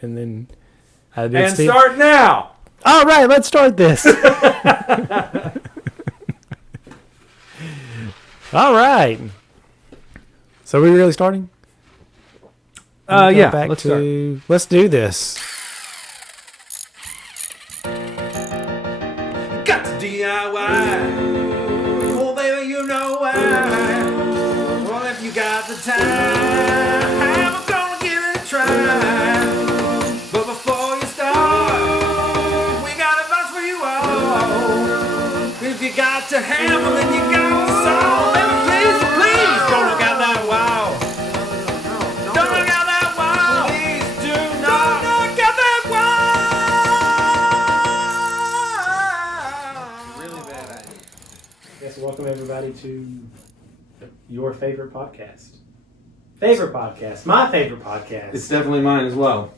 and then I did. And start now. All right, let's start this. All right. So we're really starting? Yeah. Let's do this. Got to DIY. Oh, baby, you know why. Well, if you got the time, I'm gonna give it a try. But before you start, we got advice for you all. If you got to hammer, then you got to saw. Baby, please, don't look out that wall. Don't look out that wall. Please do not look out that wall. Really bad idea. Yes, welcome everybody to your favorite podcast. My favorite podcast. It's definitely mine as well.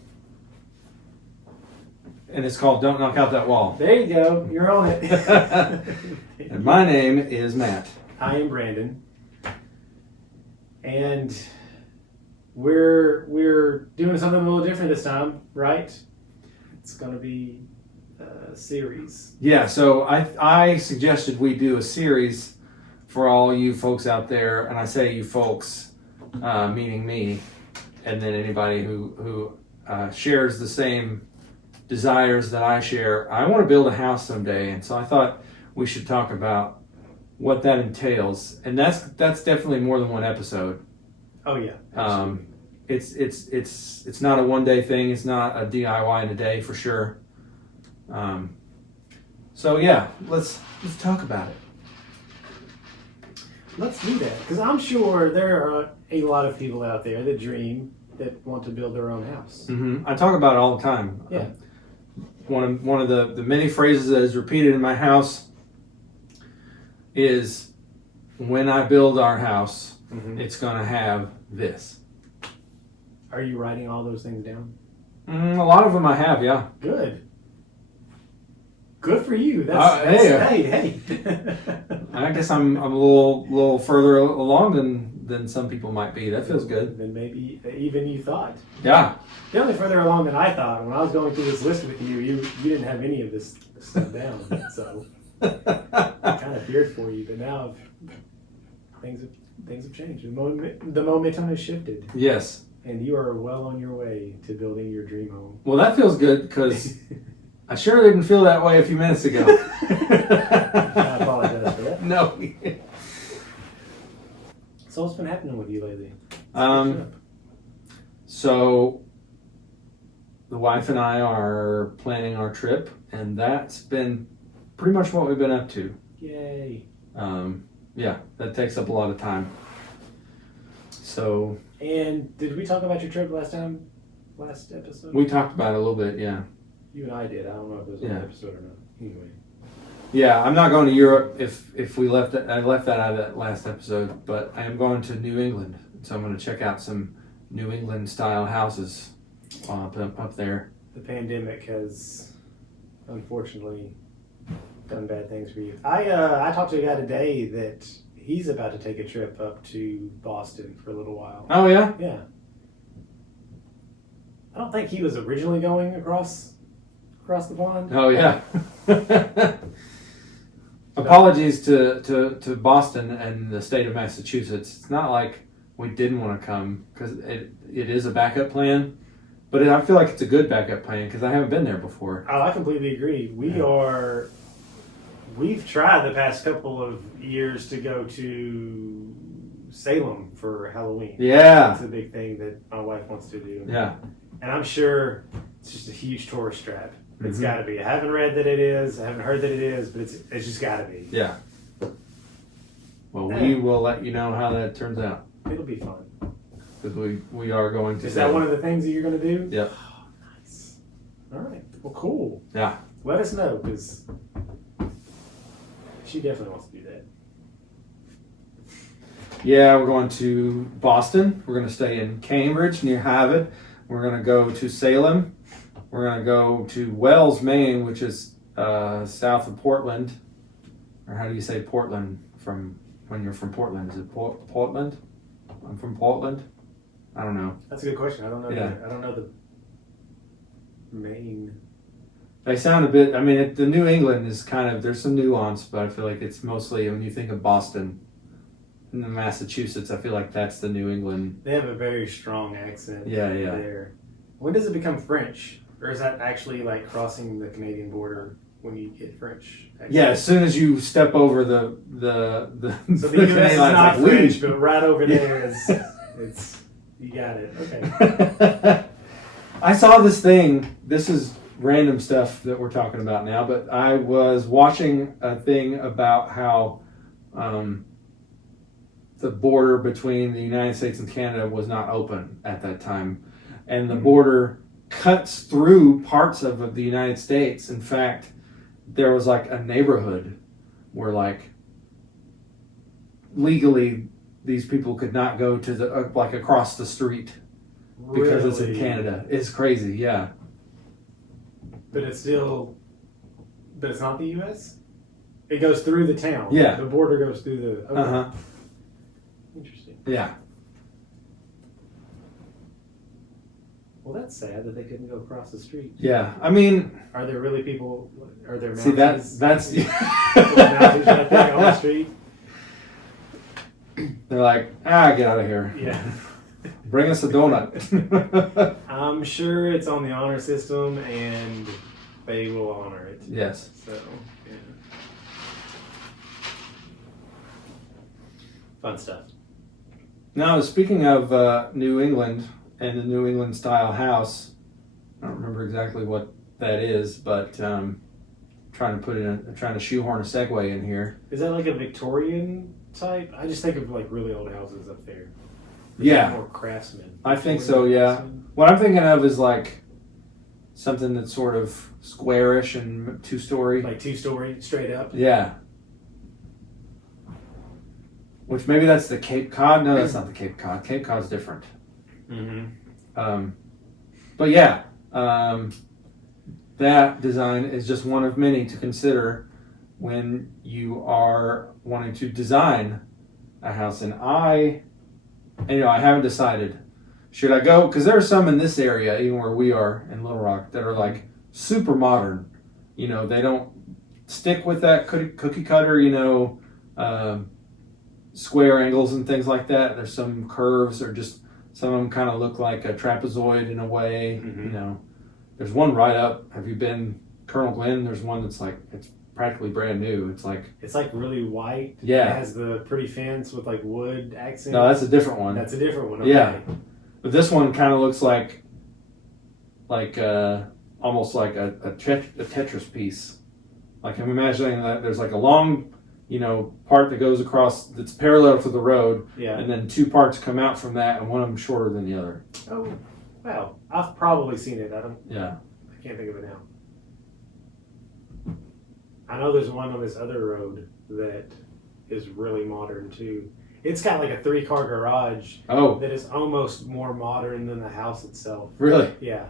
And it's called Don't Knock Out That Wall. There you go. You're on it. And my name is Matt. I am Brandon. And we're doing something a little different this time, right? It's going to be a series. Yeah, so I suggested we do a series for all you folks out there, and I say you folks, meaning me, and then anybody who shares the same desires that I share. I want to build a house someday, and so I thought we should talk about what that entails, and that's definitely more than one episode. Oh yeah. It's not a one day thing. It's not a DIY in a day for sure. So yeah, let's talk about it. Let's do that, because I'm sure there are a lot of people out there that dream, that want to build their own house. Mm-hmm. I talk about it all the time. Yeah. One of the many phrases that is repeated in my house is, when I build our house, it's going to have this. Are you writing all those things down? A lot of them I have, yeah. Good for you. Hey. I guess I'm a little further along than some people might be. That feels good. Than maybe even you thought. Yeah. Definitely further along than I thought. When I was going through this list with you didn't have any of this stuff down. So I kind of feared for you, but now things have changed. The momentum has shifted. Yes. And you are well on your way to building your dream home. Well, that feels good, because I sure didn't feel that way a few minutes ago. I apologize for that. No. So what's been happening with you lately? So the wife and I are planning our trip, and that's been pretty much what we've been up to. Yay. Yeah, that takes up a lot of time. So. And did we talk about your trip last episode? We talked about it a little bit, yeah. You and I did. I don't know if it was an episode or not. Anyway. Yeah, I'm not going to Europe if we left it. I left that out of that last episode, but I am going to New England. So I'm going to check out some New England style houses up there. The pandemic has unfortunately done bad things for you. I talked to a guy today that he's about to take a trip up to Boston for a little while. Oh yeah? Yeah. I don't think he was originally going across the pond. Oh yeah. Apologies to Boston and the state of Massachusetts. It's not like we didn't want to come, because it is a backup plan, but I feel like it's a good backup plan because I haven't been there before. Oh, I completely agree. We've tried the past couple of years to go to Salem for Halloween. Yeah. That's a big thing that my wife wants to do. Yeah. And I'm sure it's just a huge tourist trap. It's got to be. I haven't read that it is. I haven't heard that it is, but it's just got to be. Yeah. Well, we will let you know how that turns out. It'll be fun. Because we are going to. Is that one of the things that you're going to do? Yep. Oh, nice. All right. Well, cool. Yeah. Let us know, because she definitely wants to do that. Yeah, we're going to Boston. We're going to stay in Cambridge near Harvard. We're going to go to Salem. We're going to go to Wells, Maine, which is south of Portland. Or how do you say Portland from when you're from Portland? Is it Portland? I'm from Portland. I don't know. That's a good question. I don't know. Yeah. I don't know Maine. They sound a bit. I mean, the New England is kind of. There's some nuance, but I feel like it's mostly when you think of Boston and Massachusetts. I feel like that's the New England. They have a very strong accent. Yeah. There. When does it become French, or is that actually like crossing the Canadian border when you get French accent? Yeah, as soon as you step over the So the U.S. is not like, French, but right over there is it's you got it. Okay. I saw this thing. This is random stuff that we're talking about now, but I was watching a thing about how the border between the United States and Canada was not open at that time, and the border cuts through parts of the United States. In fact, there was like a neighborhood where like legally these people could not go to the like across the street because it's in Canada. It's crazy, yeah. But it's not the U.S.? It goes through the town. Yeah. The border goes through the... Okay. Uh-huh. Interesting. Yeah. Well, that's sad that they couldn't go across the street. Yeah. I mean... Are there really people... Are there See, mountains? that's... Mountains right there on the street? They're like, get out of here. Yeah. Bring us a donut. I'm sure it's on the honor system and they will honor it. Yes. So, yeah. Fun stuff. Now, speaking of New England and the New England style house, I don't remember exactly what that is, but trying to shoehorn a segue in here. Is that like a Victorian type? I just think of like really old houses up there. Yeah. More craftsmen. I think so, yeah. What I'm thinking of is like something that's sort of squarish and two-story. Like two-story, straight up. Yeah. Which maybe that's the Cape Cod. No, that's not the Cape Cod. Cape Cod's different. Mm-hmm. But yeah, that design is just one of many to consider when you are wanting to design a house. And I haven't decided. Should I go? Because there are some in this area, even where we are in Little Rock, that are like super modern. You know, they don't stick with that cookie cutter, square angles and things like that. There's some curves, or just some of them kind of look like a trapezoid in a way. Mm-hmm. There's one right up. Have you been Colonel Glenn? There's one that's like, it's practically brand new. It's like really white. Yeah. It has the pretty fence with like wood accents. No, that's a different one. That's a different one. Okay. Yeah. But this one kind of looks like almost like a Tetris piece. Like I'm imagining that there's like a long, part that goes across that's parallel to the road. Yeah. And then two parts come out from that, and one of them shorter than the other. Oh, wow. I've probably seen it. Yeah. I can't think of it now. I know there's one on this other road that is really modern too. It's got like a 3-car garage. Oh. That is almost more modern than the house itself. Really? Yeah.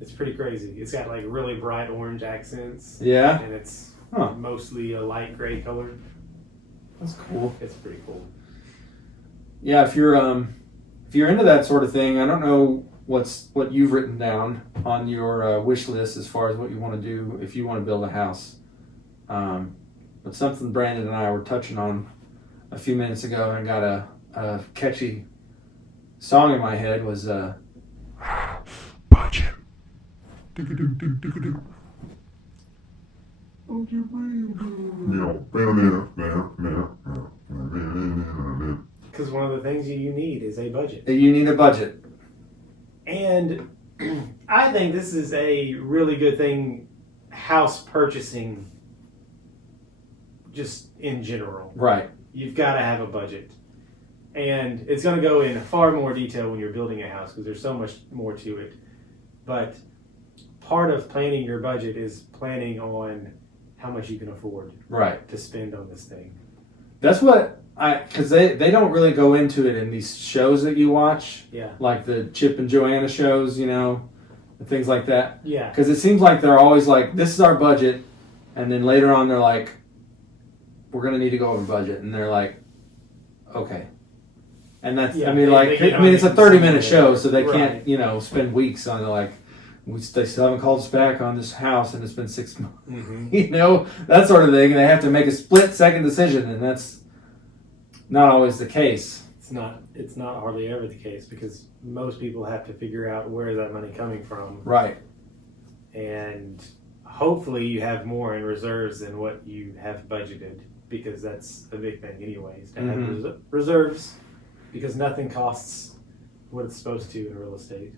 It's pretty crazy. It's got like really bright orange accents. Yeah. And it's Huh. mostly a light gray color. That's cool. It's pretty cool. Yeah, if you're into that sort of thing, I don't know what you've written down on your wish list as far as what you want to do if you want to build a house. But something Brandon and I were touching on a few minutes ago, and I got a catchy song in my head was budget. Because one of the things you need is a budget. You need a budget. And I think this is a really good thing, house purchasing, just in general. Right. You've got to have a budget. And it's going to go in far more detail when you're building a house because there's so much more to it. But part of planning your budget is planning on how much you can afford to spend on this thing. That's what because they don't really go into it in these shows that you watch. Yeah. Like the Chip and Joanna shows, and things like that. Yeah. Because it seems like they're always like, this is our budget. And then later on they're like, we're going to need to go over budget. And they're like, okay. And that's, Yeah, it's a 30-minute show, so they can't, spend weeks on like, they still haven't called us back on this house, and it's been 6 months. Mm-hmm. You know, that sort of thing. And they have to make a split-second decision, and that's not always the case. It's not hardly ever the case, because most people have to figure out where is that money coming from. Right. And hopefully you have more in reserves than what you have budgeted, because that's a big thing anyways, to have reserves, because nothing costs what it's supposed to in real estate.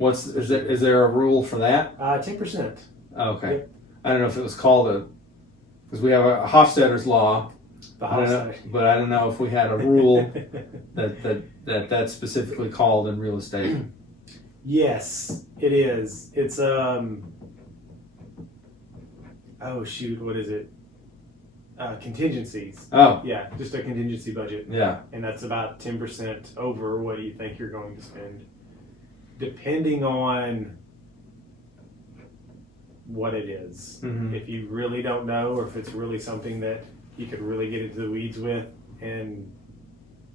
Is there a rule for that? 10%. Okay. Yep. I don't know if it was called because we have a Hofstadter's law. The I don't know, but I don't know if we had a rule that's specifically called in real estate. Yes, it is. It's oh shoot, what is it? Contingencies. Oh, Yeah, just a contingency budget. yeah. And that's about 10% over what you think you're going to spend, depending on what it is. Mhm. If you really don't know, or if it's really something that you could really get into the weeds with and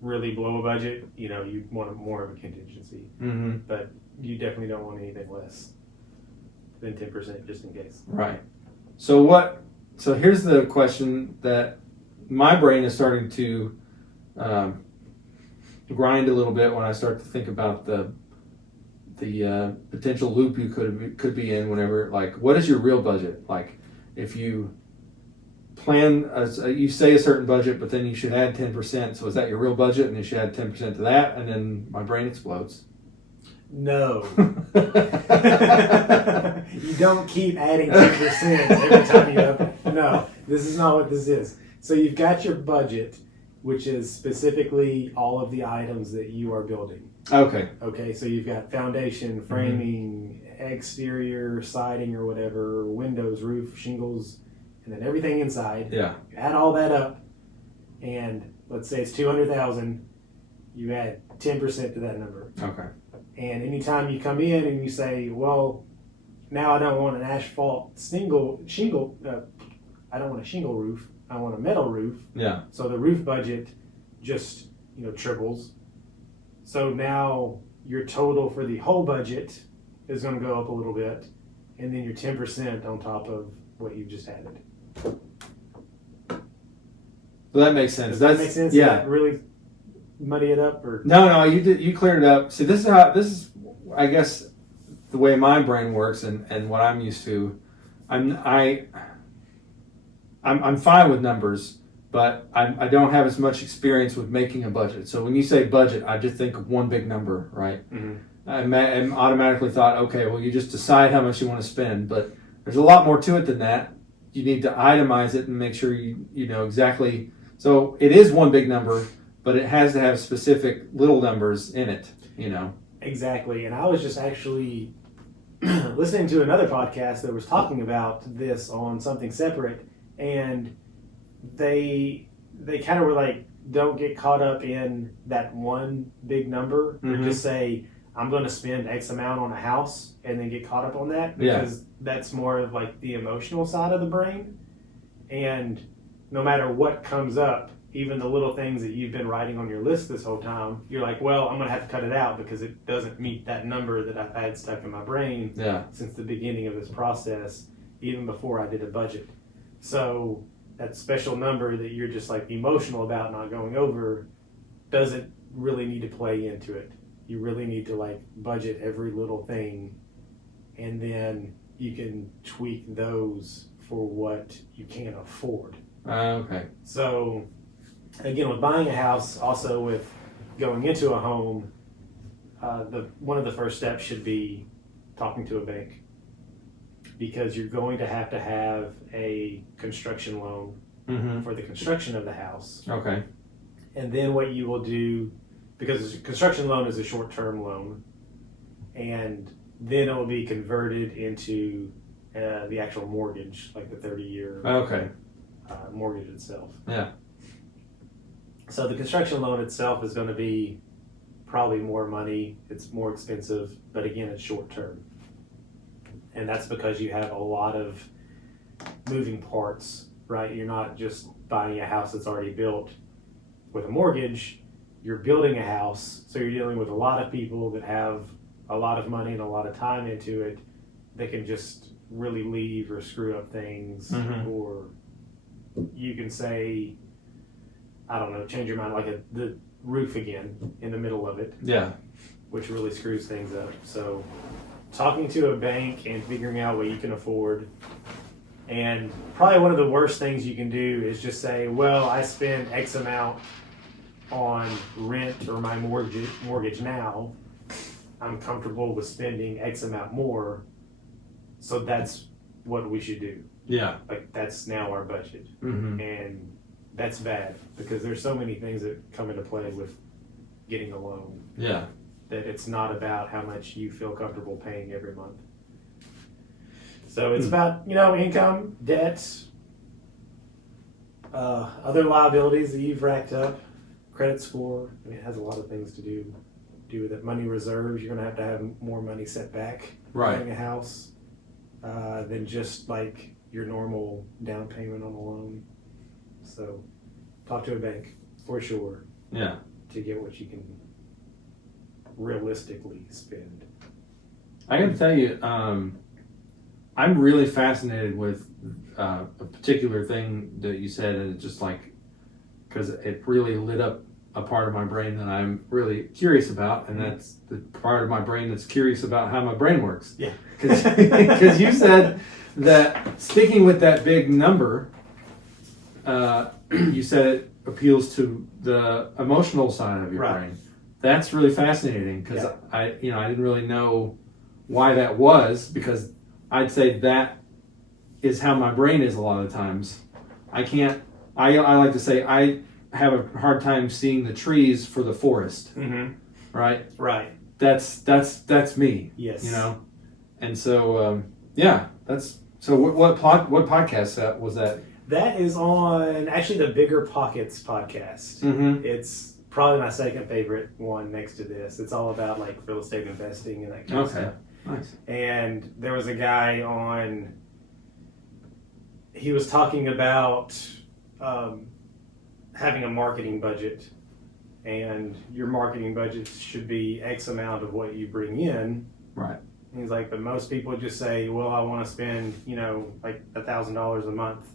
really blow a budget, you want more of a contingency. Mm-hmm. But you definitely don't want anything less than 10%, just in case. Right. So here's the question that my brain is starting to grind a little bit when I start to think about the potential loop you could be in whenever, like, what is your real budget? Like, if you plan, you say a certain budget, but then you should add 10%. So is that your real budget, and you should add 10% to that? And then my brain explodes. No. You don't keep adding 10% every time you open. No, this is not what this is. So you've got your budget, which is specifically all of the items that you are building. Okay. Okay, so you've got foundation, framing, exterior, siding or whatever, windows, roof, shingles, and then everything inside. Yeah. You add all that up, and let's say it's 200,000. You add 10% to that number. Okay. And anytime you come in and you say, well, now I don't want an asphalt shingle, I don't want a shingle roof, I want a metal roof. Yeah. So the roof budget just, triples. So now your total for the whole budget is going to go up a little bit, and then your 10% on top of what you've just added. Well, that makes sense. Does that make sense? Yeah. Does that really muddy it up, or? No, you cleared it up. See, this is I guess the way my brain works and what I'm used to. I'm fine with numbers, but I don't have as much experience with making a budget. So when you say budget, I just think of one big number, right? Mm-hmm. I'm automatically thought, okay, well, you just decide how much you want to spend, but there's a lot more to it than that. You need to itemize it and make sure you know exactly. So it is one big number, but it has to have specific little numbers in it, Exactly. And I was just actually listening to another podcast that was talking about this on something separate, and they kind of were like, don't get caught up in that one big number, or just say, I'm going to spend X amount on a house, and then get caught up on that, because that's more of like the emotional side of the brain. And no matter what comes up, even the little things that you've been writing on your list this whole time, you're like, well, I'm going to have to cut it out because it doesn't meet that number that I've had stuck in my brain since the beginning of this process, even before I did a budget. So that special number that you're just like emotional about not going over doesn't really need to play into it. You really need to like budget every little thing, and then you can tweak those for what you can afford. Okay. So again, with buying a house, also with going into a home, one of the first steps should be talking to a bank, because you're going to have a construction loan for the construction of the house. Okay. And then what you will do, because a construction loan is a short-term loan, and then it will be converted into the actual mortgage, like the 30-year mortgage itself. Yeah. So the construction loan itself is going to be probably more money. It's more expensive, but again, it's short-term. And that's because you have a lot of moving parts, right? You're not just buying a house that's already built. With a mortgage, you're building a house, so you're dealing with a lot of people that have a lot of money and a lot of time into it, they can just really leave or screw up things, Mhm. or you can say, I don't know, change your mind, like the roof again in the middle of it, Yeah. which really screws things up. So talking to a bank and figuring out what you can afford. And probably one of the worst things you can do is just say, well, I spend X amount on rent or my mortgage now. I'm comfortable with spending X amount more. So that's what we should do. Yeah. Like, that's now our budget. Mm-hmm. And that's bad because there's so many things that come into play with getting a loan. Yeah. That it's not about how much you feel comfortable paying every month. So it's about, income, debts, other liabilities that you've racked up, credit score. I mean, it has a lot of things to do with it. Money reserves, you're going to have more money set back Right. buying a house than just like your normal down payment on a loan. So talk to a bank for sure Yeah. to get what you can realistically spend. I got to tell you, I'm really fascinated with a particular thing that you said, and it's just like, because it really lit up a part of my brain that I'm really curious about, and that's the part of my brain that's curious about how my brain works. Yeah. Because you said that sticking with that big number, you said it appeals to the emotional side of your Right. brain. That's really fascinating because Yeah. I didn't really know why that was, because I'd say that is how my brain is a lot of times. I like to say I have a hard time seeing the trees for the forest, Mm-hmm. right? Right. That's me. Yes. And so what podcast was that? That is on actually the Bigger Pockets podcast. Mm-hmm. It's probably my second favorite one next to this. It's all about like real estate investing and that kind of Okay. stuff. Nice. And there was a guy on, he was talking about having a marketing budget, and your marketing budget should be X amount of what you bring in. Right. And he's like, but most people just say, well, I want to spend, like $1,000 a month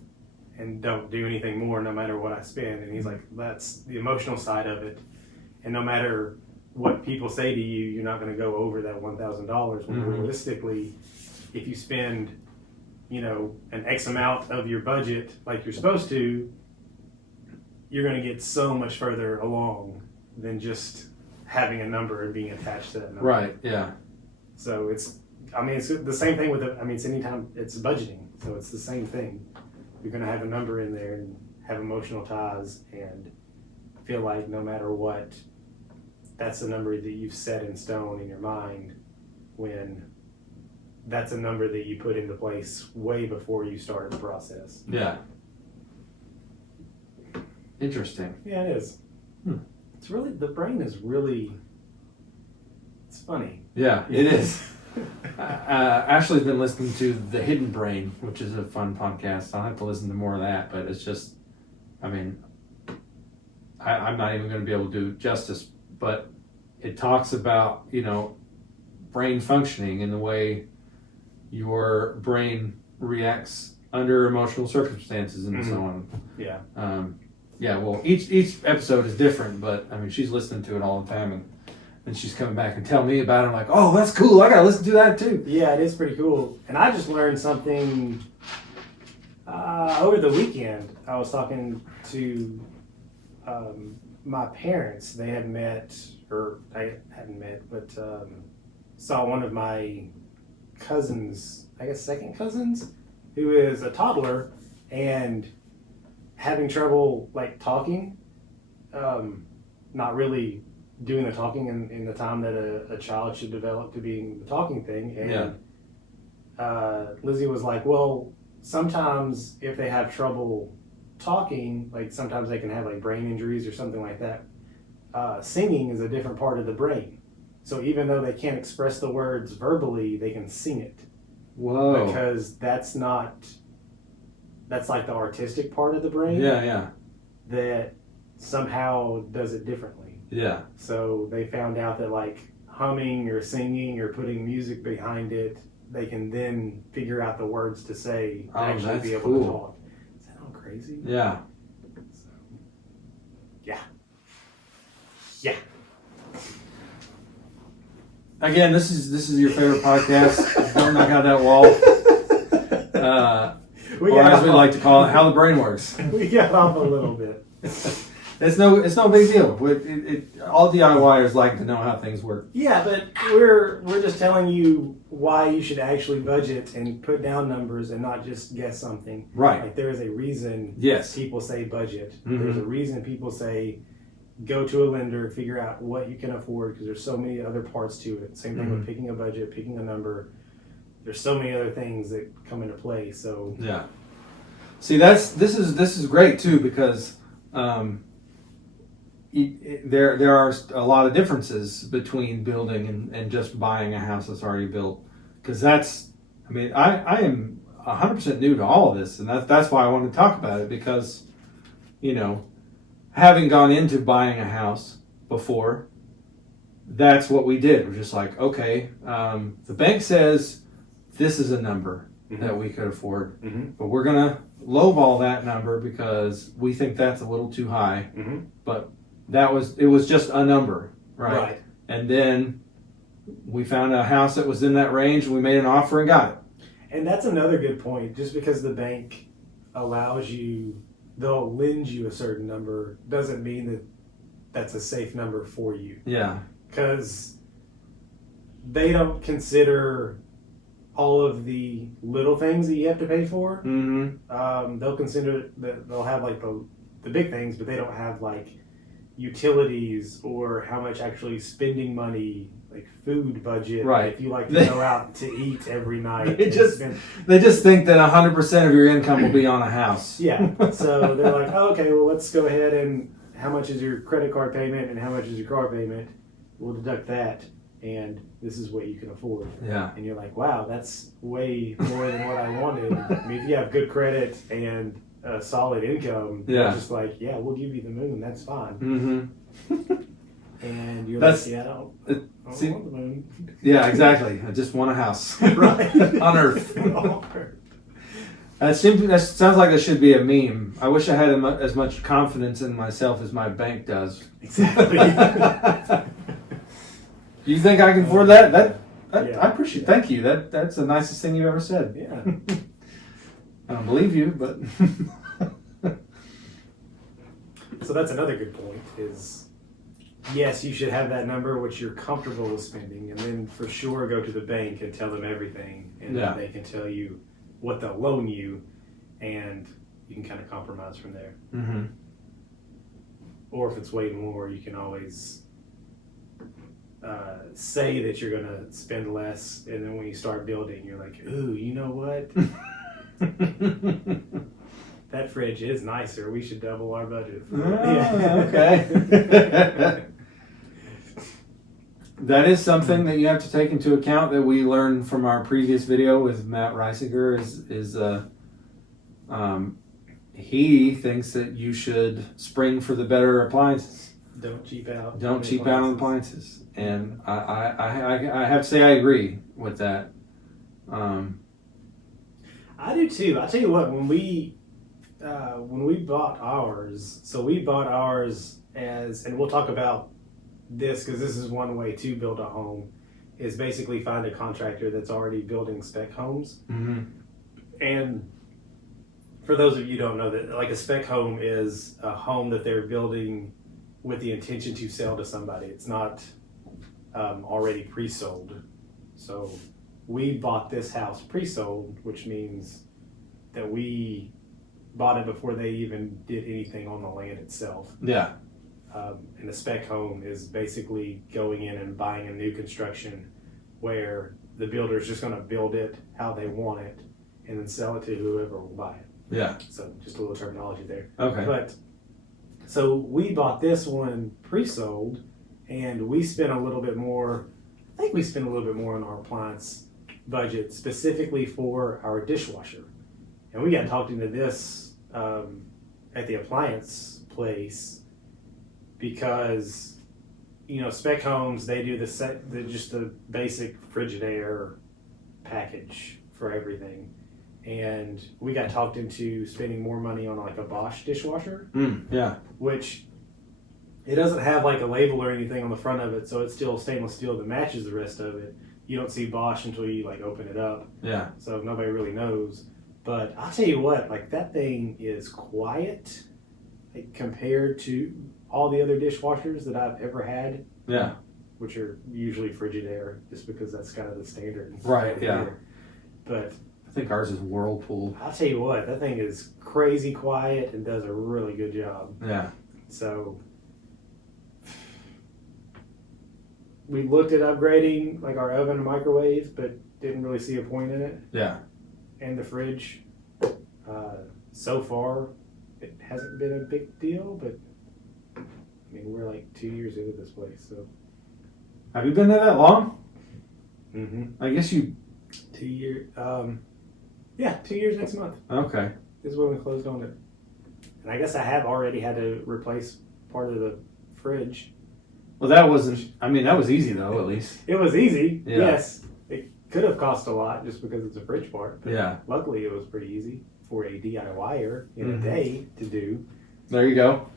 and don't do anything more no matter what I spend. And he's like, that's the emotional side of it. And no matter what people say to you, you're not going to go over that $1,000 when Mm-hmm. realistically, if you spend, an X amount of your budget like you're supposed to, you're going to get so much further along than just having a number and being attached to that number. Right. Yeah. So it's the same thing with it's anytime it's budgeting. So it's the same thing. You're going to have a number in there and have emotional ties and feel like no matter what, that's a number that you've set in stone in your mind, when that's a number that you put into place way before you started the process. Yeah. Interesting. Yeah, it is. It's really, the brain is really, it's funny. Yeah, it is. Ashley's been listening to The Hidden Brain, which is a fun podcast. I'll have to listen to more of that, but it's just, I'm not even going to be able to do justice, but it talks about, brain functioning and the way your brain reacts under emotional circumstances and so on. Yeah. Well, each episode is different, but she's listening to it all the time, and she's coming back and telling me about it. I'm like, oh, that's cool. I got to listen to that too. Yeah, it is pretty cool. And I just learned something over the weekend. I was talking to my parents. They had met, or I hadn't met, but saw one of my cousins, I guess second cousins, who is a toddler and having trouble like talking, not really doing the talking in the time that a child should develop to being the talking thing. And Lizzie was like, well, sometimes if they have trouble talking, like sometimes they can have like brain injuries or something like that. Singing is a different part of the brain. So even though they can't express the words verbally, they can sing it. Whoa. Because that's like the artistic part of the brain. Yeah. That somehow does it differently. Yeah. So they found out that like humming or singing or putting music behind it they can then figure out the words to say to Oh, actually that's be able cool. to talk. Is that all crazy? Yeah. So, yeah. Yeah. Again, this is your favorite podcast. Don't knock out that wall. Or as we like to call it, how the brain works. We got off a little bit. It's no big deal. All DIYers like to know how things work. Yeah, but we're just telling you why you should actually budget and put down numbers and not just guess something. Right. Like there is a reason Yes. people say budget. Mhm. There's a reason people say go to a lender, figure out what you can afford because there's so many other parts to it. Same thing with picking a budget, picking a number. There's so many other things that come into play. So Yeah. See, this is great too because there are a lot of differences between building and just buying a house that's already built. Because I am 100% new to all of this, and that's why I wanted to talk about it because, having gone into buying a house before, that's what we did. We're just like, okay, the bank says this is a number that we could afford, but we're gonna lowball that number because we think that's a little too high. But it was just a number, right? And then we found a house that was in that range, and we made an offer and got it. And that's another good point. Just because the bank they'll lend you a certain number doesn't mean that that's a safe number for you. Yeah. Because they don't consider all of the little things that you have to pay for. They'll consider that they'll have like the big things, but they don't have like utilities or how much actually spending money, like food budget. Right. If you like to go out to eat every night. They just think that 100% of your income will be on a house. Yeah. So they're like, oh, okay, well, let's go ahead and how much is your credit card payment and how much is your car payment? We'll deduct that, and this is what you can afford. Yeah. And you're like, wow, that's way more than what I wanted. I mean, if you have good credit and a solid income, they're just like, yeah, we'll give you the moon. That's fine. And you're like, yeah, I don't want the moon. Yeah, exactly. I just want a house. Right. On Earth. That sounds like that should be a meme. I wish I had as much confidence in myself as my bank does. Exactly. You think I can afford that? Yeah. I appreciate. Thank you. That's the nicest thing you've ever said. Yeah. I don't believe you, but. So that's another good point. Is yes, you should have that number which you're comfortable with spending, and then for sure go to the bank and tell them everything, and then they can tell you what they'll loan you, and you can kind of compromise from there. Or if it's way more, you can always say that you're going to spend less, and then when you start building, you're like, ooh, you know what? That fridge is nicer. We should double our budget. Okay. That is something that you have to take into account that we learned from our previous video with Matt Reisinger he thinks that you should spring for the better appliances. Don't cheap out. Don't cheap out on appliances. And I have to say I agree with that. I do too. I tell you what, when we bought ours, so we bought ours and we'll talk about this because this is one way to build a home, is basically find a contractor that's already building spec homes. And for those of you who don't know, that like a spec home is a home that they're building with the intention to sell to somebody. It's not already pre-sold. So we bought this house pre-sold, which means that we bought it before they even did anything on the land itself. Yeah. And a spec home is basically going in and buying a new construction where the builder's just going to build it how they want it and then sell it to whoever will buy it. Yeah. So just a little terminology there. Okay. But so we bought this one pre-sold, and we spent a little bit more. I think we spent a little bit more on our appliance budget specifically for our dishwasher, and we got talked into this at the appliance place because spec homes, they do just the basic Frigidaire package for everything. And we got talked into spending more money on like a Bosch dishwasher, Yeah. which it doesn't have like a label or anything on the front of it, so it's still stainless steel that matches the rest of it. You don't see Bosch until you like open it up, Yeah. so nobody really knows. But I'll tell you what, like that thing is quiet, like, compared to all the other dishwashers that I've ever had. Yeah. Which are usually Frigidaire, just because that's kind of the standard. Right, yeah. Here. But I think ours is Whirlpool. I'll tell you what, that thing is crazy quiet and does a really good job. Yeah. So we looked at upgrading like our oven and microwave, but didn't really see a point in it. Yeah. And the fridge, so far, it hasn't been a big deal, but I mean, we're like 2 years into this place, so. Have you been there that long? Mm-hmm. I guess you. 2 years. Yeah, 2 years next month Okay. is when we closed on it. And I guess I have already had to replace part of the fridge. Well, that wasn't. I mean, that was easy though. At least. It was easy. Yeah. Yes. It could have cost a lot just because it's a fridge part. But Yeah. luckily, it was pretty easy for a DIYer in a day to do. There you go.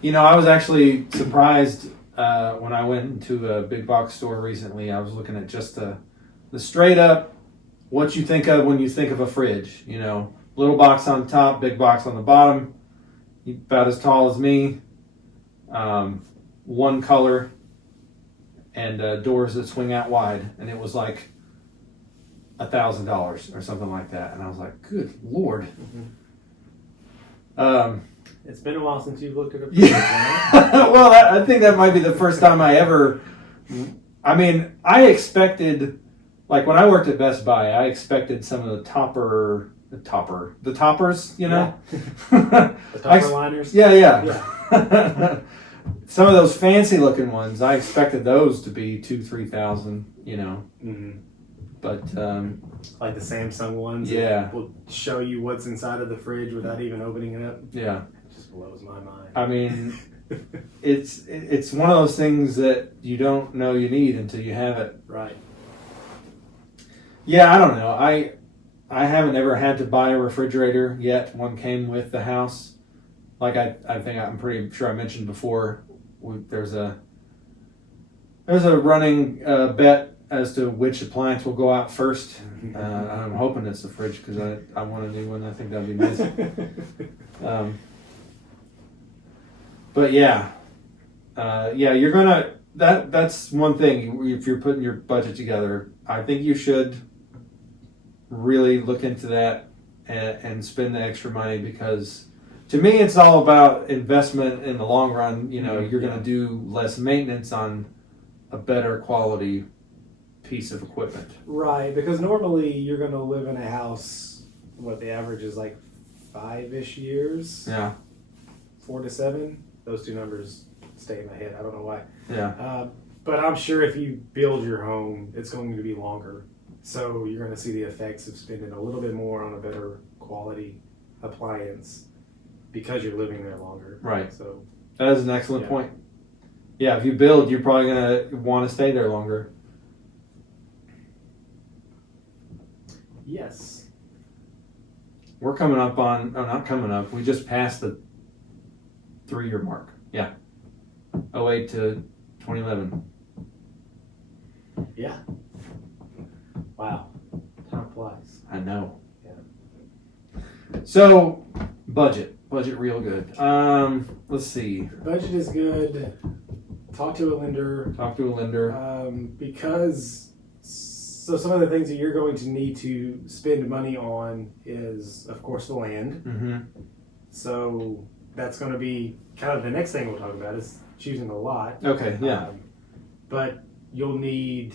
You know, I was actually surprised when I went into a big box store recently. I was looking at just the straight up what you think of when you think of a fridge. You know, little box on top, big box on the bottom, about as tall as me, one color, and doors that swing out wide. And it was like $1,000 or something like that. And I was like, good Lord. It's been a while since you've looked at a fridge. Yeah. Well, I think that might be the first time I ever. I mean, I expected, like when I worked at Best Buy, I expected some of the toppers, you know? The topper liners. Yeah. Some of those fancy looking ones, I expected those to be $2,000-$3,000, you know? Mm-hmm. But, like the Samsung ones. Yeah. That will show you what's inside of the fridge without even opening it up. yeah. It just blows my mind. I mean, it's one of those things that you don't know you need until you have it. Right. Yeah, I don't know. I haven't ever had to buy a refrigerator yet. One came with the house. Like I think I'm pretty sure I mentioned before, there's a running bet as to which appliance will go out first. I'm hoping it's the fridge because I want a new one. I think that'd be nice. But yeah, you're gonna. That's one thing. If you're putting your budget together, I think you should really look into that and spend the extra money, because to me it's all about investment in the long run. You know, you're gonna do less maintenance on a better quality piece of equipment. Right, because normally you're going to live in a house, what the average is like 5-ish years. Yeah. 4 to 7. Those two numbers stay in my head. I don't know why. Yeah. But I'm sure if you build your home, it's going to be longer. So you're going to see the effects of spending a little bit more on a better quality appliance because you're living there longer. Right. So that is an excellent point. Yeah, if you build, you're probably going to want to stay there longer. Yes. We're coming up on, not coming up, we just passed the 3-year mark. Yeah. 08 to 2011. Yeah. Wow. Time flies. I know. Yeah. So, budget real good. Let's see. Budget is good. Talk to a lender. Because so some of the things that you're going to need to spend money on is, of course, the land. Mm-hmm. So that's going to be kind of the next thing we'll talk about is choosing a lot. Okay, yeah. But you'll need,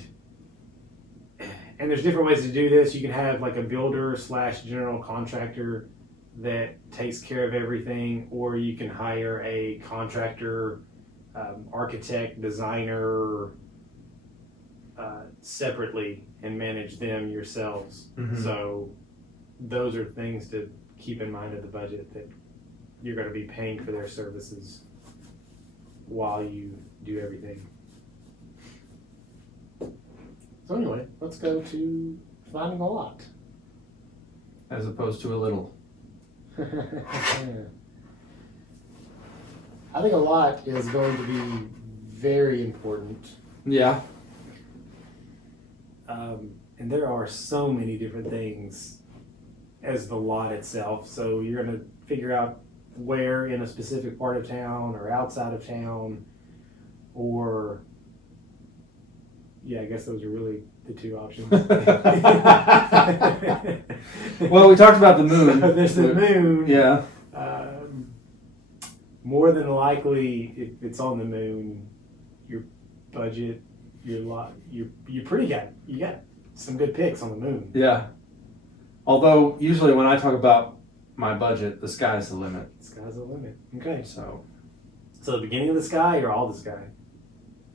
and there's different ways to do this. You can have like a builder / general contractor that takes care of everything, or you can hire a contractor, architect, designer, separately and manage them yourselves. Mm-hmm. So those are things to keep in mind of the budget, that you're going to be paying for their services while you do everything. So anyway, let's go to finding a lot. As opposed to a little. I think a lot is going to be very important. Yeah. And there are so many different things as the lot itself. So you're going to figure out where in a specific part of town or outside of town, or yeah, I guess those are really the two options. Well, we talked about the moon. So there's the moon. Yeah. More than likely, if it's on the moon, your budget, your lot, you got some good picks on the moon. Yeah. Although usually when I talk about my budget, the sky's the limit. Sky's the limit. Okay. So So the beginning of the sky or all the sky?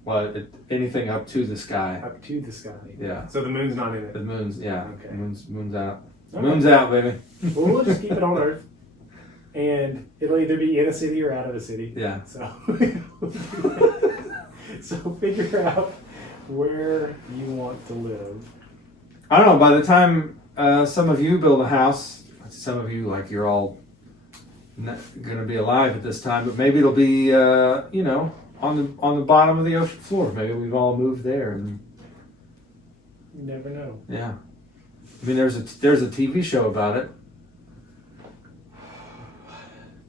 well, anything up to the sky. Up to the sky. Yeah. So the moon's not in it. The moon's Okay. Moon's out. Okay. Moon's out, baby. Well, we'll just keep it on Earth, and it'll either be in a city or out of a city. Yeah. So, so figure out where you want to live. I don't know. By the time some of you build a house, some of you like you're all not gonna be alive at this time, but maybe it'll be on the bottom of the ocean floor. Maybe we've all moved there, and You never know. yeah. I mean, there's a TV show about it.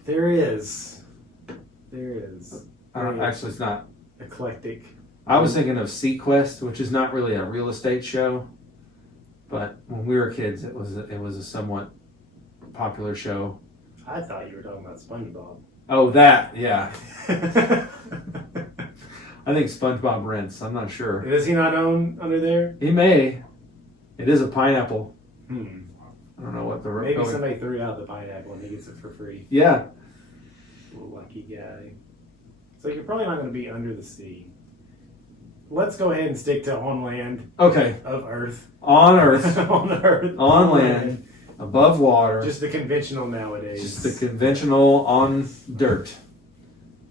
There is. Very Actually, it's not. eclectic. I was thinking of Sequest, which is not really a real estate show, but when we were kids, it was a somewhat popular show. I thought you were talking about SpongeBob. Oh, that, yeah. I think SpongeBob rents. I'm not sure. Does he not own under there? He may. It is a pineapple. I don't know what the Maybe somebody threw out the pineapple and he gets it for free. Yeah. Lucky guy. So you're probably not going to be under the sea. Let's go ahead and stick to on land. Okay. Of Earth. On Earth. On Earth. On land. Above water. Just the conventional nowadays. Just the conventional on dirt.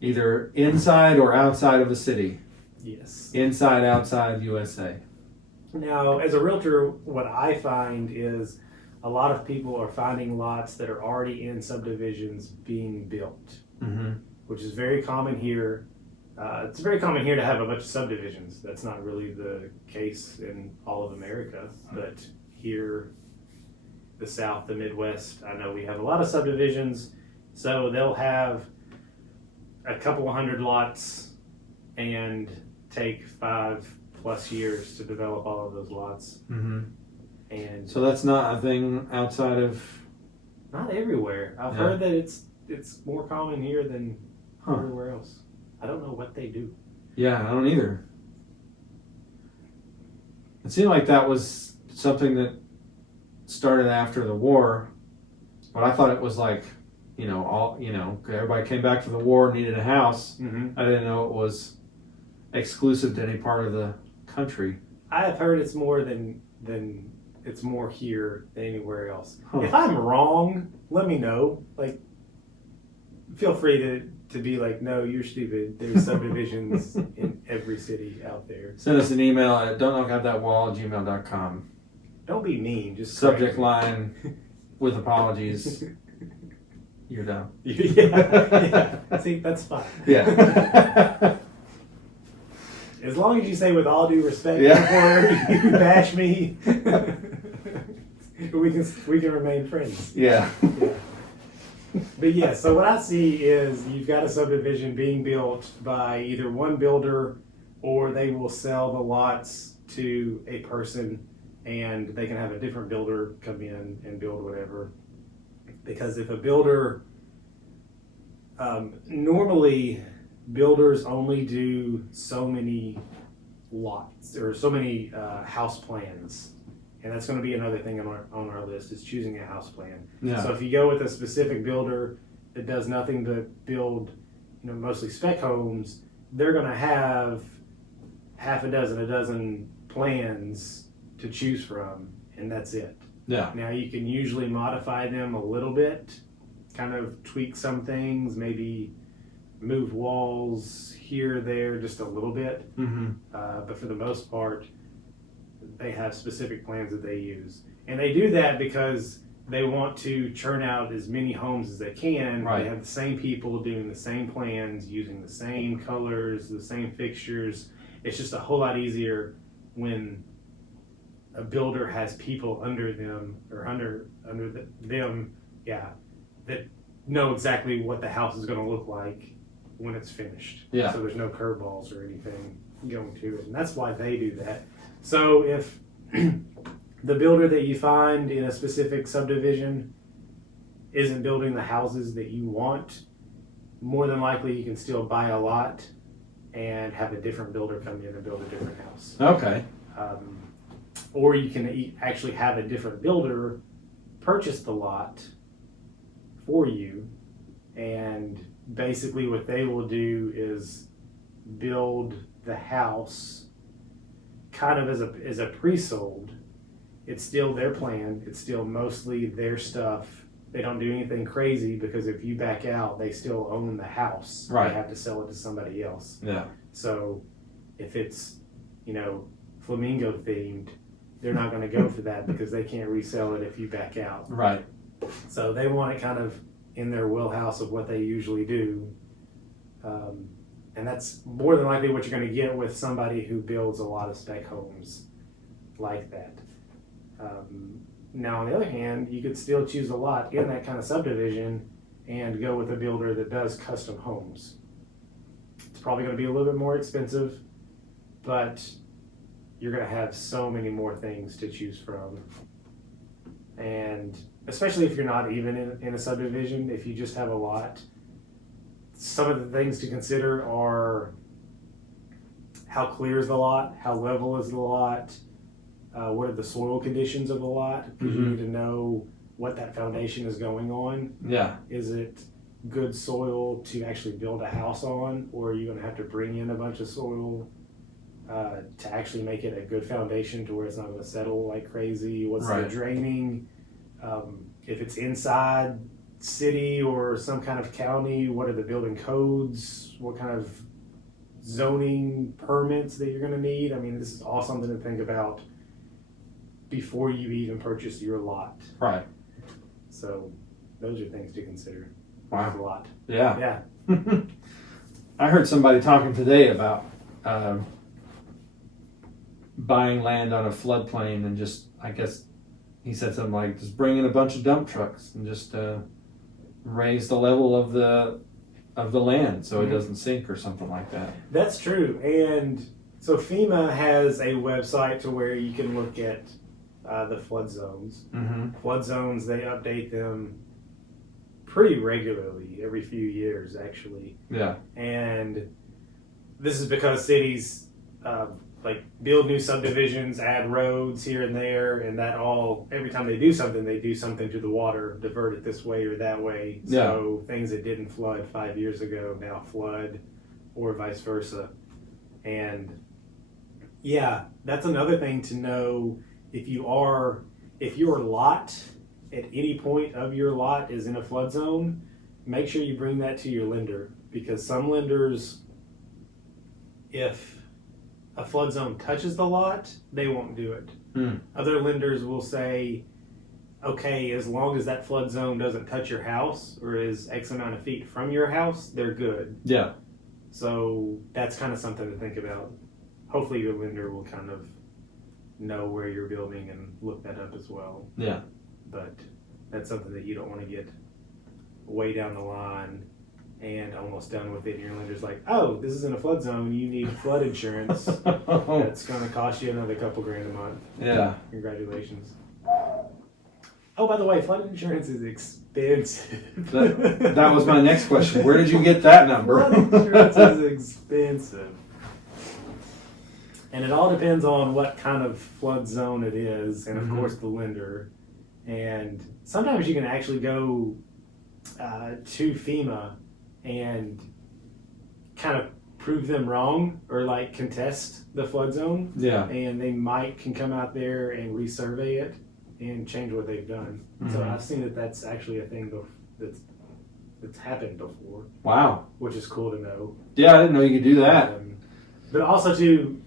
Either inside or outside of a city. Yes. Inside, outside, USA. Now, as a realtor, what I find is a lot of people are finding lots that are already in subdivisions being built, which is very common here. It's very common here to have a bunch of subdivisions. That's not really the case in all of America, but here, the South, the Midwest, I know we have a lot of subdivisions, so they'll have a couple of hundred lots and take 5+ years to develop all of those lots. And so that's not a thing outside of. Not everywhere. I've heard that it's more common here than everywhere else. I don't know what they do. Yeah, I don't either. It seemed like that was something that started after the war, but I thought it was like, everybody came back from the war, needed a house. I didn't know it was exclusive to any part of the country. I have heard it's more than it's more here than anywhere else. If I'm wrong, let me know. Like, feel free to be like, no, you're stupid. There's subdivisions in every city out there. Send us an email at dontknockoutthatwall@gmail.com. Don't be mean. Just subject line with apologies. You're down. Yeah. See, that's fine. Yeah. As long as you say with all due respect before you bash me, we can remain friends. Yeah. But yeah, so what I see is you've got a subdivision being built by either one builder or they will sell the lots to a person and they can have a different builder come in and build whatever. Because if a builder, normally builders only do so many lots or so many house plans. And that's going to be another thing on our list is choosing a house plan. Yeah. So if you go with a specific builder that does nothing but build, mostly spec homes, they're going to have a dozen plans to choose from, and that's it. Yeah. Now you can usually modify them a little bit, kind of tweak some things, maybe move walls here or there just a little bit. But for the most part, they have specific plans that they use. And they do that because they want to churn out as many homes as they can. Right. They have the same people doing the same plans, using the same colors, the same fixtures. It's just a whole lot easier when a builder has people under them or under them, that know exactly what the house is going to look like when it's finished. Yeah. So there's no curveballs or anything going to it, and that's why they do that. So if the builder that you find in a specific subdivision isn't building the houses that you want, more than likely you can still buy a lot and have a different builder come in and build a different house. Okay. Or you can actually have a different builder purchase the lot for you, and basically what they will do is build the house kind of as a pre-sold. It's still their plan. It's still mostly their stuff. They don't do anything crazy because if you back out, they still own the house. Right. They have to sell it to somebody else. Yeah. So if it's, flamingo themed, they're not going to go for that because they can't resell it if you back out. Right. So they want it kind of in their wheelhouse of what they usually do. And that's more than likely what you're going to get with somebody who builds a lot of spec homes like that. Now, on the other hand, you could still choose a lot in that kind of subdivision and go with a builder that does custom homes. It's probably going to be a little bit more expensive, but you're going to have so many more things to choose from. And especially if you're not even in a subdivision, if you just have a lot, some of the things to consider are how clear is the lot, how level is the lot, what are the soil conditions of the lot, because you need to know what that foundation is going on. Yeah. Is it good soil to actually build a house on, or are you going to have to bring in a bunch of soil to actually make it a good foundation to where it's not going to settle like crazy? What's the draining? If it's inside city or some kind of county, what are the building codes? What kind of zoning permits that you're going to need? I mean, this is all something to think about before you even purchase your lot. Right. So those are things to consider. Wow. There's a lot. Yeah. Yeah. I heard somebody talking today about buying land on a floodplain and just, I guess he said something like, just bring in a bunch of dump trucks and just raise the level of the land so it doesn't sink or something like that. That's true. And so FEMA has a website to where you can look at the flood zones. Flood zones, they update them pretty regularly, every few years actually. Yeah. And this is because cities build new subdivisions, add roads here and there, and that all, every time they do something to the water, divert it this way or that way. So things that didn't flood 5 years ago now flood, or vice versa. And yeah, that's another thing to know. If your lot at any point of your lot is in a flood zone, make sure you bring that to your lender, because some lenders, if a flood zone touches the lot, they won't do it. Other lenders will say, okay, as long as that flood zone doesn't touch your house or is X amount of feet from your house, they're good. Yeah. So that's kind of something to think about. Hopefully your lender will kind of know where you're building and look that up as well. Yeah. But that's something that you don't want to get way down the line and almost done with it, and your lender's like, oh, this is in a flood zone, you need flood insurance. That's going to cost you another couple grand a month. Yeah. Congratulations. Oh, by the way, flood insurance is expensive. That was my next question. Where did you get that number? Flood insurance is expensive. And it all depends on what kind of flood zone it is, and of course the lender. And sometimes you can actually go to FEMA and kind of prove them wrong, or like contest the flood zone. Yeah. And they can come out there and resurvey it and change what they've done. So I've seen that that's actually a thing that's happened before. Wow. Which is cool to know. Yeah, I didn't know you could do that. But also too,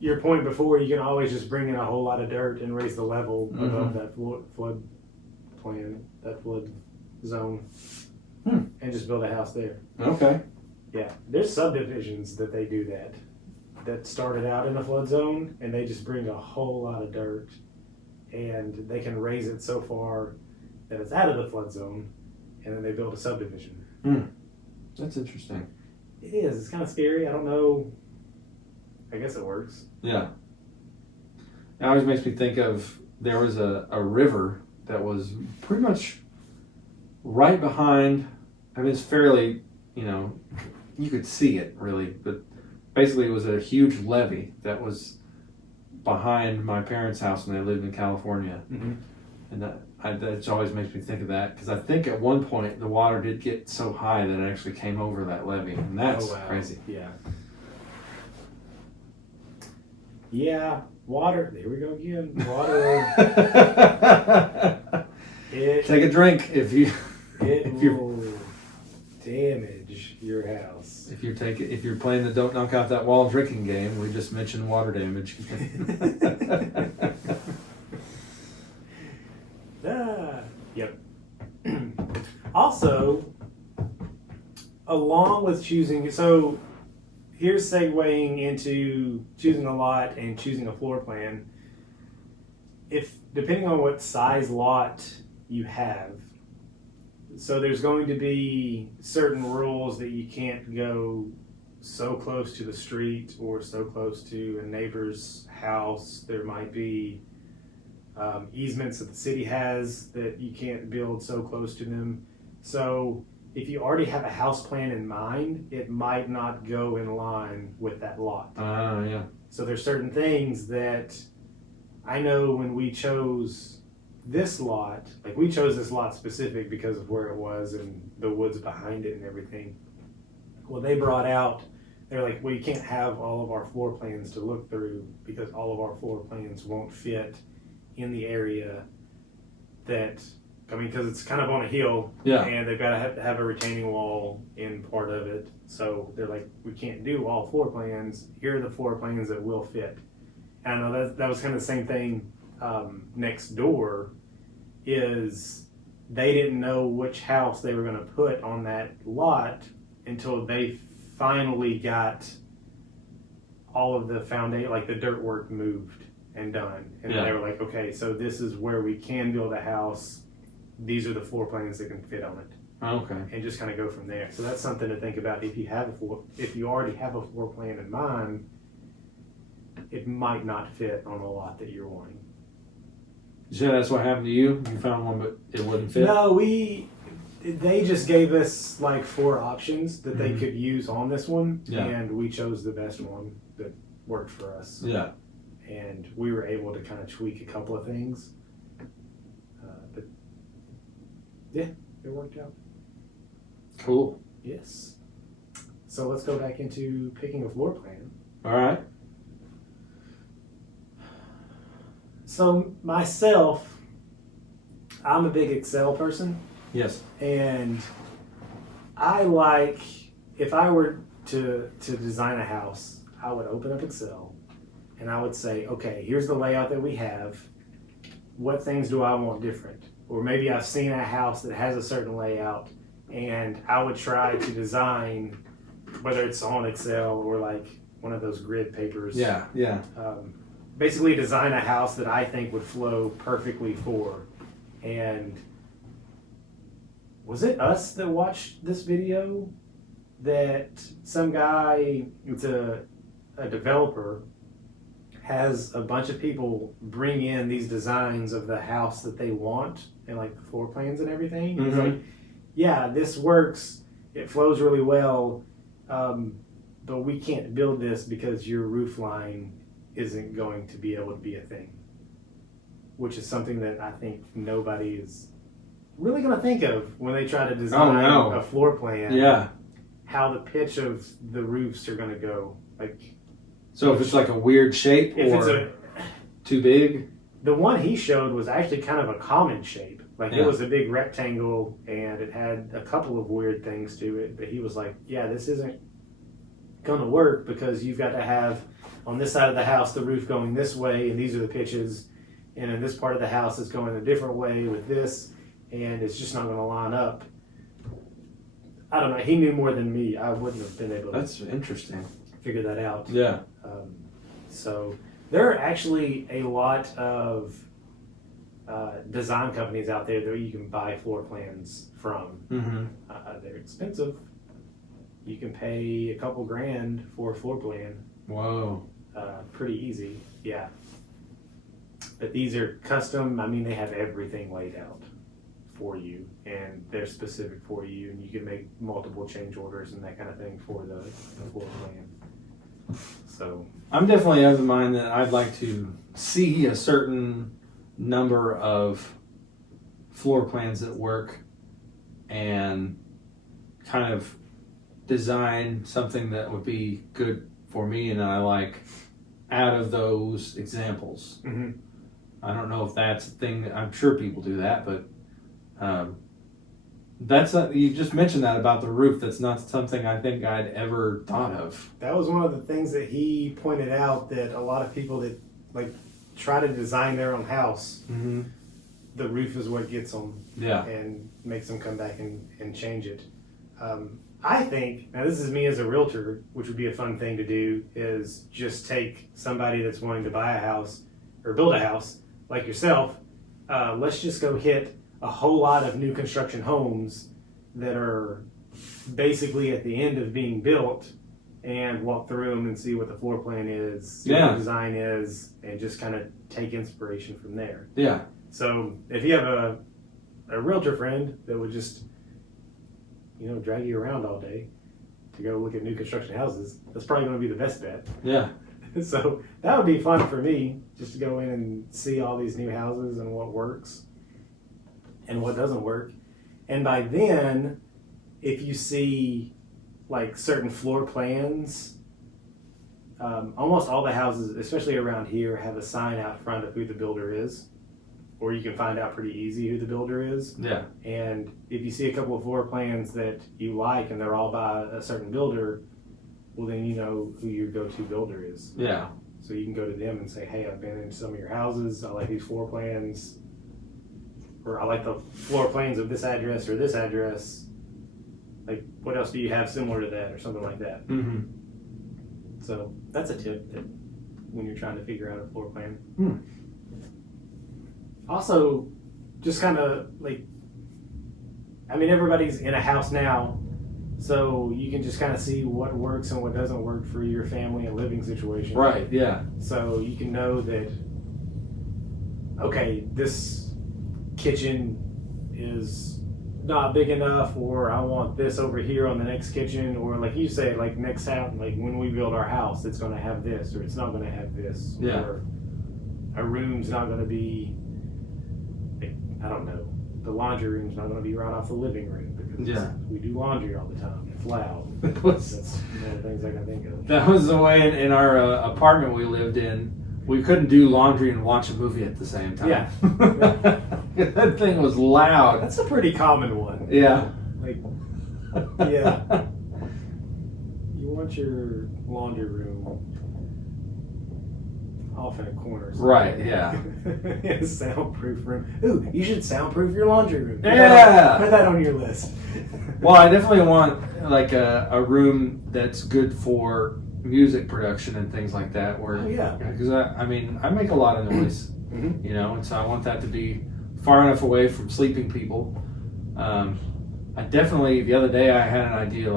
your point before, you can always just bring in a whole lot of dirt and raise the level above that flood plan, that flood zone, and just build a house there. Okay. Yeah, there's subdivisions that they do that started out in a flood zone, and they just bring a whole lot of dirt, and they can raise it so far that it's out of the flood zone, and then they build a subdivision. That's interesting. It is. It's kind of scary. I don't know. I guess it works. Yeah. It always makes me think of, there was a river that was pretty much right behind, I mean, it's fairly, you could see it really, but basically it was a huge levee that was behind my parents' house when they lived in California. And that always makes me think of that, because I think at one point the water did get so high that it actually came over that levee, and that's crazy. Yeah. Yeah, water. There we go again. Water. Take a drink if you. It will damage your house. If you're playing the Don't Knock Out That Wall drinking game, we just mentioned water damage. Yep. Also, along with choosing, so here's segueing into choosing a lot and choosing a floor plan. If depending on what size lot you have, so there's going to be certain rules that you can't go so close to the street or so close to a neighbor's house. There might be easements that the city has that you can't build so close to them. So if you already have a house plan in mind, it might not go in line with that lot. Yeah. So there's certain things that I know when we chose this lot, like we chose this lot specific because of where it was and the woods behind it and everything. Well, they brought out, they're like, well, you can't have all of our floor plans to look through because all of our floor plans won't fit in the area that, I mean, because it's kind of on a hill, and they've got to have a retaining wall in part of it. So they're like, we can't do all floor plans. Here are the floor plans that will fit. And I know that was kind of the same thing next door. Is they didn't know which house they were going to put on that lot until they finally got all of the foundation, like the dirt work moved and done. And they were like, okay, so this is where we can build a house. These are the floor plans that can fit on it. Okay. And just kind of go from there. So that's something to think about. If you already have a floor plan in mind, it might not fit on a lot that you're wanting. So that's what happened to you? You found one, but it wouldn't fit? No, they just gave us like 4 options that they could use on this one, and we chose the best one that worked for us. Yeah. And we were able to kind of tweak a couple of things. But yeah, it worked out. Cool. Yes. So let's go back into picking a floor plan. All right. So myself, I'm a big Excel person. Yes. And I like, if I were to design a house, I would open up Excel and I would say, okay, here's the layout that we have. What things do I want different? Or maybe I've seen a house that has a certain layout and I would try to design, whether it's on Excel or like one of those grid papers. Yeah. Basically design a house that I think would flow perfectly for. And was it us that watched this video that some guy, it's a developer, has a bunch of people bring in these designs of the house that they want and like the floor plans and everything. He's like, yeah, this works. It flows really well. But we can't build this because your roof line isn't going to be able to be a thing, which is something that I think nobody is really going to think of when they try to design a floor plan. Yeah. How the pitch of the roofs are going to go. Like, so if it's like a weird shape or too big? The one he showed was actually kind of a common shape. Like it was a big rectangle and it had a couple of weird things to it. But he was like, yeah, this isn't going to work because you've got to have on this side of the house, the roof going this way, and these are the pitches, and in this part of the house, it's going a different way with this, and it's just not going to line up. I don't know. He knew more than me. I wouldn't have been able to That's interesting. figure that out. Yeah. So there are actually a lot of design companies out there that you can buy floor plans from. Mm-hmm. They're expensive. You can pay a couple grand for a floor plan. Whoa. Pretty easy, yeah. But these are custom. I mean, they have everything laid out for you, and they're specific for you, and you can make multiple change orders and that kind of thing for the floor plan. So I'm definitely of the mind that I'd like to see a certain number of floor plans that work and kind of design something that would be good for me and I like out of those examples. mm-hmm. I don't know if that's a thing that I'm sure people do that, but that's you just mentioned that about the roof. That's not something I think I'd ever thought of. That was one of the things that he pointed out, that a lot of people that like try to design their own house, Mm-hmm. the roof is what gets them Yeah. and makes them come back and change it. I think, now this is me as a realtor, which would be a fun thing to do, is just take somebody that's wanting to buy a house or build a house like yourself. Let's just go hit a whole lot of new construction homes that are basically at the end of being built and walk through them and see what the floor plan is, see what Yeah. the design is, and just kind of take inspiration from there. Yeah. So if you have a realtor friend that would just, drag you around all day to go look at new construction houses, that's probably going to be the best bet. Yeah. So that would be fun for me, just to go in and see all these new houses and what works and what doesn't work. And by then, if you see like certain floor plans, almost all the houses, especially around here, have a sign out front of who the builder is, or you can find out pretty easy who the builder is. Yeah. And if you see a couple of floor plans that you like and they're all by a certain builder, well, then you know who your go-to builder is. Yeah. So you can go to them and say, hey, I've been in some of your houses. I like these floor plans. Or I like the floor plans of this address or this address. Like, what else do you have similar to that or something like that? Mm-hmm. So that's a tip that when you're trying to figure out a floor plan. Also, just kind of like, everybody's in a house now, so you can just kind of see what works and what doesn't work for your family and living situation. Right. Yeah. So you can know that, okay, this kitchen is not big enough, or I want this over here on the next kitchen, or like you say, like next house, like when we build our house, it's going to have this, or it's not going to have this. Yeah. Or a room's not going to be, like, I don't know, the laundry room's not going to be right off the living room because Yeah. we do laundry all the time. It's loud. That was- That's one of the things I can think of. That was the way in our apartment we lived in. We couldn't do laundry and watch a movie at the same time. Yeah. That thing was loud. That's a pretty common one. Yeah. Like, yeah. You want your laundry room off in a corner. somewhere. Right, yeah. Yeah, soundproof room. Ooh, you should soundproof your laundry room. Yeah. Put that on your list. Well, I definitely want like a room that's good for music production and things like that. Where, Oh, yeah. Because I make a lot of noise, Mhm. and so I want that to be far enough away from sleeping people. I definitely, the other day I had an idea,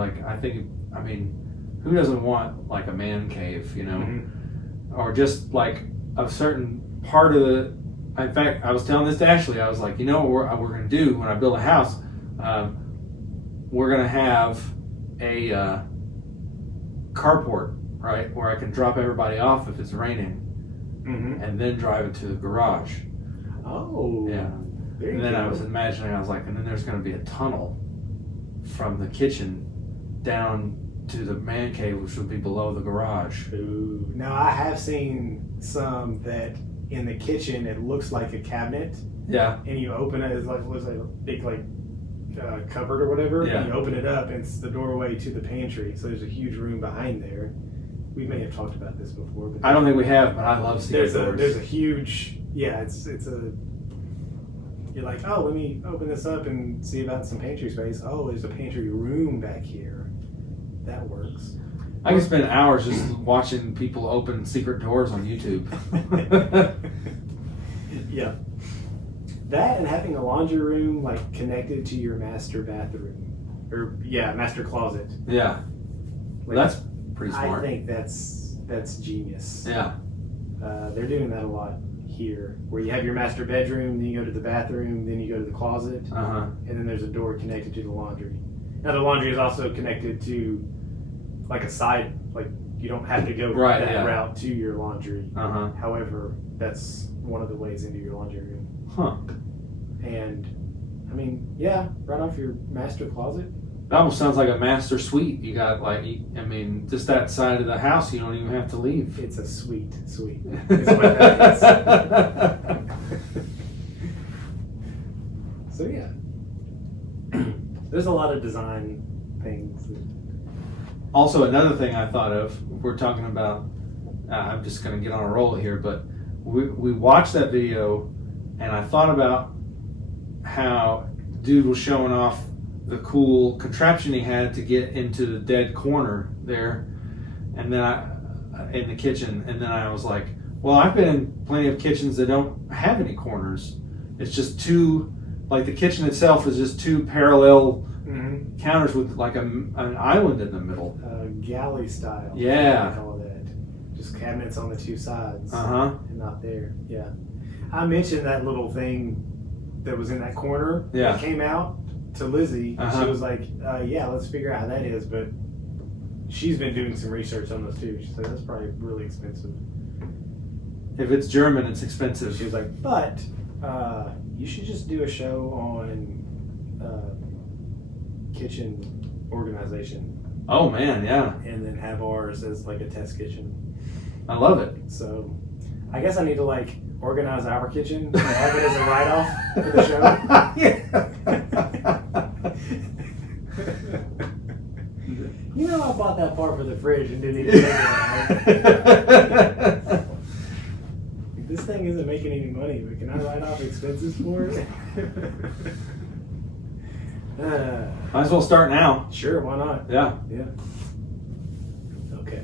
who doesn't want like a man cave, Mhm. or just like a certain part of the, in fact, I was telling this to Ashley, I was like, what we're going to do when I build a house, we're going to have a carport, right, where I can drop everybody off if it's raining, Mhm. and then drive it to the garage. Oh. Yeah. There you And then go. I was imagining, and then there's going to be a tunnel from the kitchen down to the man cave, which would be below the garage. Ooh. Now I have seen some that in the kitchen it looks like a cabinet, Yeah. and you open it, it's like a big cupboard or whatever. Yeah. And you open it up, and it's the doorway to the pantry. So there's a huge room behind there, we may have talked about this before, but I don't think we have, but I love secret there's a doors. huge, it's a, you're like, oh, let me open this up and see about some pantry space. Oh, there's a pantry room back here. That works. I can spend hours just watching people open secret doors on YouTube. Yeah. That and having a laundry room like connected to your master bathroom. Or master closet. Yeah. Like, That's pretty I smart. think that's genius. Yeah. They're doing that a lot here, where you have your master bedroom, then you go to the bathroom, then you go to the closet, Uh-huh. and then there's a door connected to the laundry. Now the laundry is also connected to like a side, like you don't have to go Right, that yeah. route to your laundry. Uh-huh. However, that's one of the ways into your laundry room. Huh. And I mean, yeah, right off your master closet. That almost sounds like a master suite. You got like, just that side of the house, you don't even have to leave. It's a sweet is what that is. So yeah, there's a lot of design things. Also, another thing I thought of, we're talking about, I'm just going to get on a roll here, but we watched that video and I thought about how dude was showing off the cool contraption he had to get into the dead corner there, and then in the kitchen, and then I was like, well, I've been in plenty of kitchens that don't have any corners. It's just two, like the kitchen itself is just two parallel counters with like an island in the middle. Galley style. Yeah. I call that. Just cabinets on the two sides. Uh-huh. And not there. Yeah. I mentioned that little thing that was in that corner. Yeah. That came out to Lizzie. And Uh-huh. she was like, yeah, let's figure out how that is. But she's been doing some research on those too. She said that's probably really expensive. If it's German, it's expensive. She was like, but you should just do a show on kitchen organization Oh man, yeah, and then have ours as like a test kitchen. I love it. So I guess I need to like organize our kitchen and have it as a write-off for the show. You know, I bought that part for the fridge and didn't even take it out. This thing isn't making any money, but can I write off expenses for it? Might as well start now. Sure, why not? Yeah. Yeah. Okay.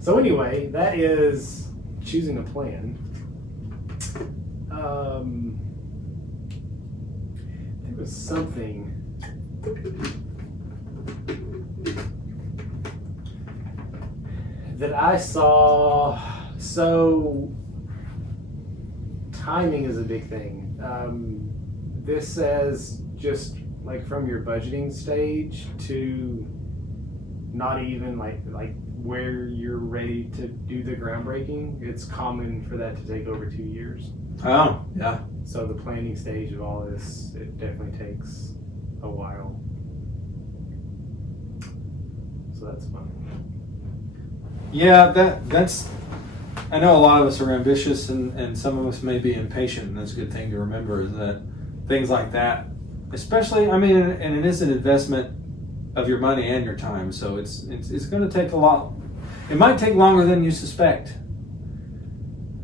So anyway, that is choosing a plan. There was something that I saw. So timing is a big thing. This says just like from your budgeting stage to not even like where you're ready to do the groundbreaking. It's common for that to take over 2 years. Oh, yeah. So the planning stage of all this, it definitely takes a while. So that's fun. Yeah, that's. I know a lot of us are ambitious, and some of us may be impatient, and that's a good thing to remember. Is that things like that, especially, I mean, and it is an investment of your money and your time, so it's going to take a lot. It might take longer than you suspect,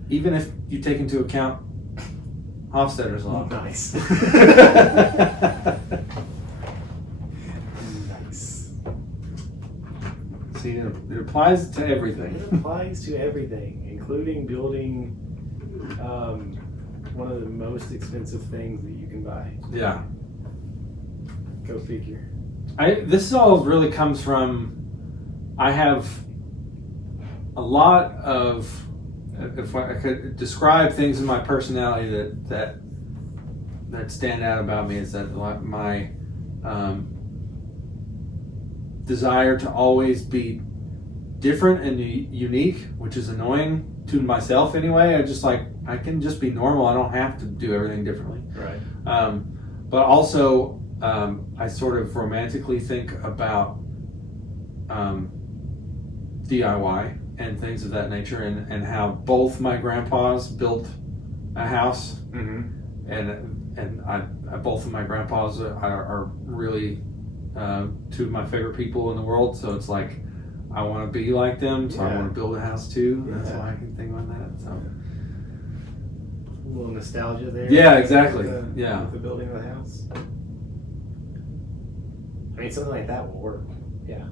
even if you take into account Hofstadter's law. Nice. Nice. See, it applies to everything. It applies to everything, including building one of the most expensive things that you can buy. Yeah. Go figure. This all really comes from, I have a lot of, if I could describe things in my personality that stand out about me, is that my desire to always be different and unique, which is annoying to myself anyway. I can just be normal. I don't have to do everything differently. Right. But also, I sort of romantically think about DIY and things of that nature, and how both my grandpas built a house, and both of my grandpas are really two of my favorite people in the world. So it's like I want to be like them, so I Yeah. want to build a house too. And that's Yeah. why I can think on that. So. A little nostalgia there. Yeah, exactly. With the, Yeah. with the building of the house. I mean, something like that will work. Yeah.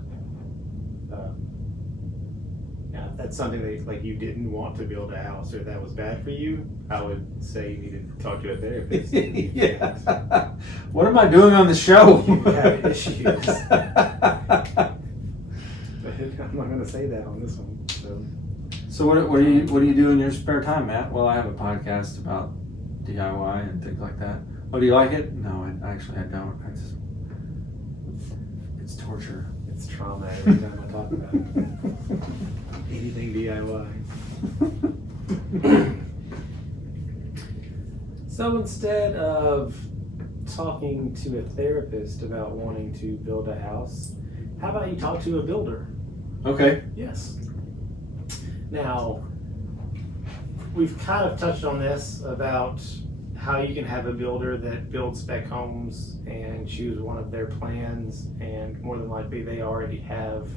Yeah, if that's something that like you didn't want to build a house or that was bad for you, I would say you need to talk to a therapist. Yeah. What am I doing on the show? You have issues. I'm not going to say that on this one. So what do you do in your spare time, Matt? Well, I have a podcast about DIY and things like that. Oh, do you like it? No, I don't. It's torture. It's trauma every time I talk about it. Anything DIY. So instead of talking to a therapist about wanting to build a house, how about you talk to a builder? Okay. Yes. Now, we've kind of touched on this about how you can have a builder that builds spec homes and choose one of their plans, and more than likely they already have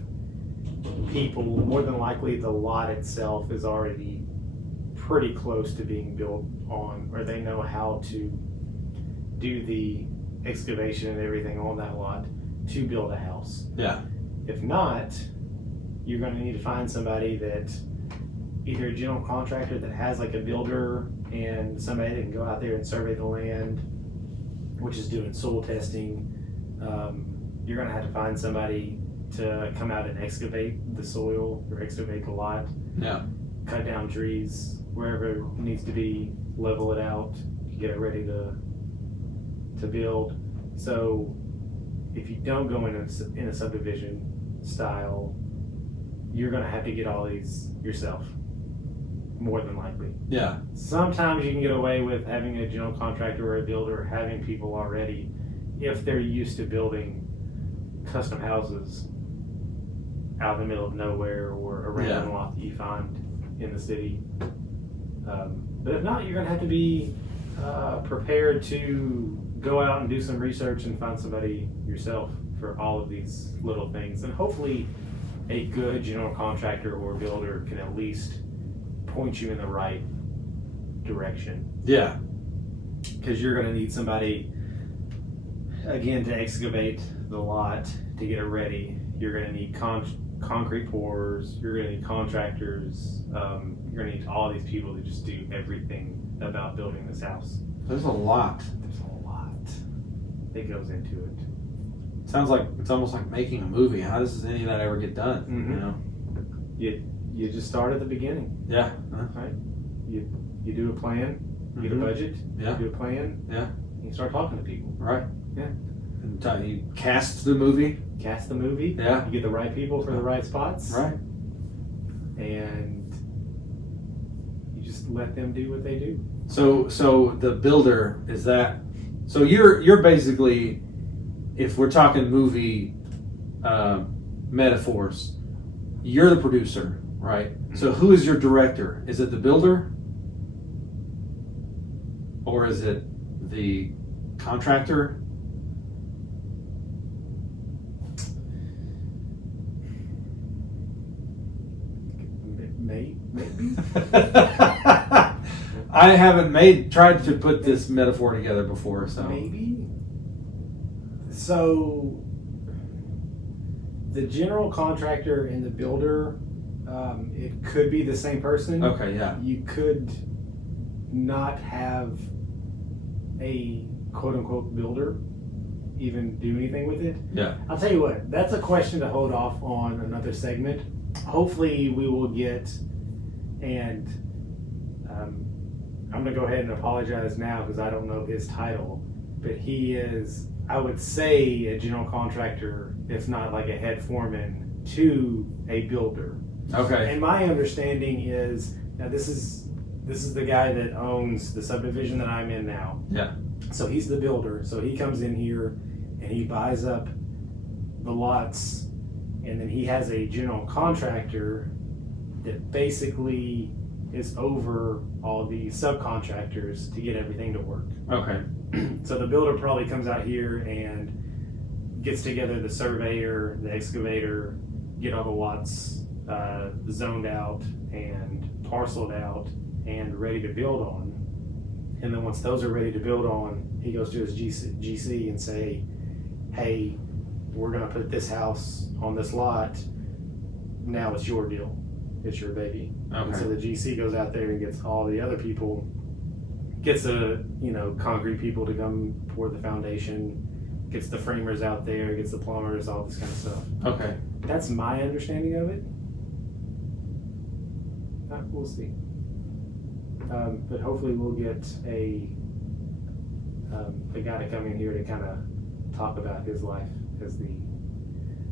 people. More than likely the lot itself is already pretty close to being built on, or they know how to do the excavation and everything on that lot to build a house. Yeah. If not, you're going to need to find somebody that, either a general contractor that has like a builder and somebody that can go out there and survey the land, which is doing soil testing. You're going to have to find somebody to come out and excavate the soil or excavate the lot, Yeah. cut down trees wherever it needs to be, level it out, get it ready to build. So if you don't go in a subdivision style, you're going to have to get all these yourself, more than likely. Yeah. Sometimes you can get away with having a general contractor or a builder having people already, if they're used to building custom houses out in the middle of nowhere or a random lot that you find in the city. But if not, you're going to have to be prepared to go out and do some research and find somebody yourself for all of these little things. And hopefully a good general contractor or builder can at least point you in the right direction. Yeah. Because you're going to need somebody, again, to excavate the lot, to get it ready. You're going to need concrete pourers. You're going to need contractors. You're going to need all these people to just do everything about building this house. There's a lot. There's a lot that goes into it. Sounds like it's almost like making a movie. How does any of that ever get done? Mhm. You know? You just start at the beginning, Yeah. right? You do a plan, you get a Mhm. budget, Yeah. you do a plan, Yeah. and you start talking to people. Right. Yeah. And you cast the movie. Cast the movie. Yeah. You get the right people for the right spots. Right. And you just let them do what they do. So the builder is that. So you're basically, if we're talking movie metaphors, you're the producer, right? So who is your director? Is it the builder, or is it the contractor? Maybe. I haven't tried to put this metaphor together before, so Maybe. So the general contractor and the builder, it could be the same person. okay, yeah, You could not have a quote unquote builder even do anything with it. yeah, I'll tell you what, that's a question to hold off on another segment. Hopefully we will get, and I'm going to go ahead and apologize now because I don't know his title, but he is, I would say, a general contractor, if not like a head foreman, to a builder. okay, And my understanding is, now this is the guy that owns the subdivision that I'm in now. yeah, So he's the builder. So he comes in here and he buys up the lots, and then he has a general contractor that basically is over all the subcontractors to get everything to work. okay, So the builder probably comes out here and gets together the surveyor, the excavator, get all the lots zoned out and parceled out and ready to build on. And then once those are ready to build on, he goes to his GC and say, hey, we're going to put this house on this lot. Now it's your deal. It's your baby. Okay. And so the GC goes out there and gets all the other people, gets concrete people to come pour the foundation, gets the framers out there, gets the plumbers, all this kind of stuff. Okay. That's my understanding of it. We'll see. But hopefully we'll get a guy to come in here to kind of talk about his life as the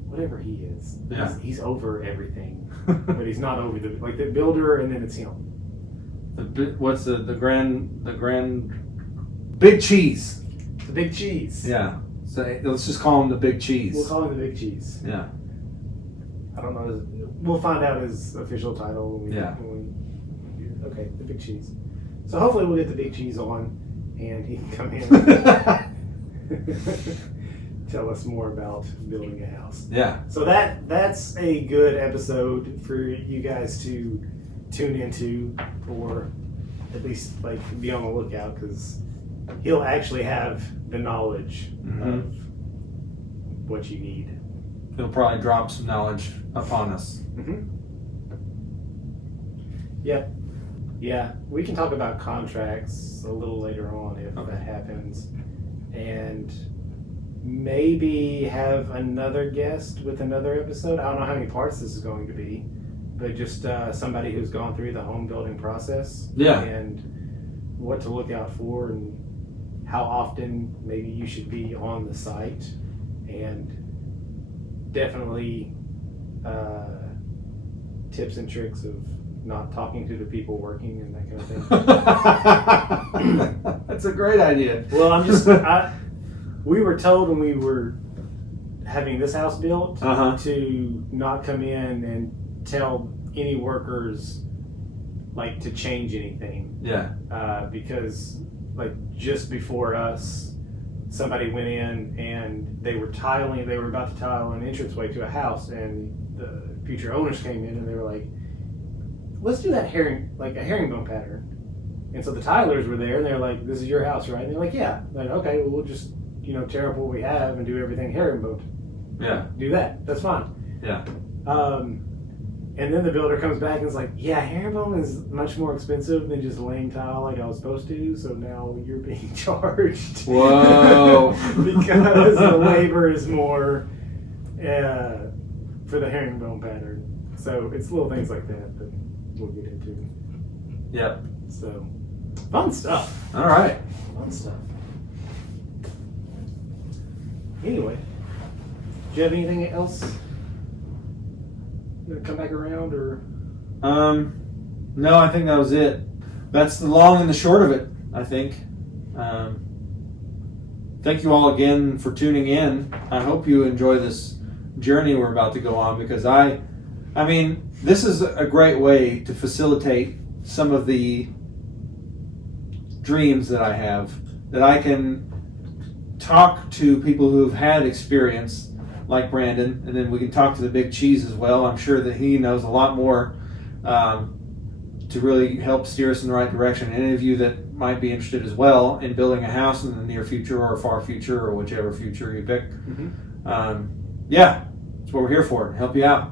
whatever he is. Yeah. He's over everything, but he's not over the builder, and then it's him. What's the grand big cheese? The big cheese. Yeah. So let's just call him the big cheese. We'll call him the big cheese. Yeah. I don't know. We'll find out his official title. Okay, the big cheese. So hopefully we'll get the big cheese on, and he can come in and tell us more about building a house. Yeah. So that's a good episode for you guys to tune into, or at least be on the lookout, because he'll actually have the knowledge of what you need. He'll probably drop some knowledge upon us. Mm-hmm. Yep. Yeah, we can talk about contracts a little later on if that happens, and maybe have another guest with another episode. I don't know how many parts this is going to be, but just somebody who's gone through the home building process. Yeah. And what to look out for, and how often maybe you should be on the site, and definitely tips and tricks of not talking to the people working and that kind of thing. That's a great idea. Well, we were told when we were having this house built to not come in and tell any workers to change anything. Yeah. Because just before us, somebody went in and they were about to tile an entranceway to a house, and the future owners came in and they were like, let's do that a herringbone pattern. And so the tilers were there and they're like, this is your house, right? And they're like, yeah. Like, okay, well, we'll just, tear up what we have and do everything herringbone. Yeah. Do that. That's fine. Yeah. And then the builder comes back and is like, yeah, herringbone is much more expensive than just laying tile like I was supposed to, so now you're being charged. Whoa. Because the labor is more for the herringbone pattern. So it's little things like that that we'll get into. Yep. So, fun stuff. All right. Fun stuff. Anyway, do you have anything else? You gonna come back around, or? No, I think that was it. That's the long and the short of it, I think. Thank you all again for tuning in. I hope you enjoy this journey we're about to go on, because I mean, this is a great way to facilitate some of the dreams that I have, that I can talk to people who've had experience like Brandon, and then we can talk to the big cheese as well. I'm sure that he knows a lot more to really help steer us in the right direction. Any of you that might be interested as well in building a house in the near future or far future or whichever future you pick. Yeah, that's what we're here for, help you out.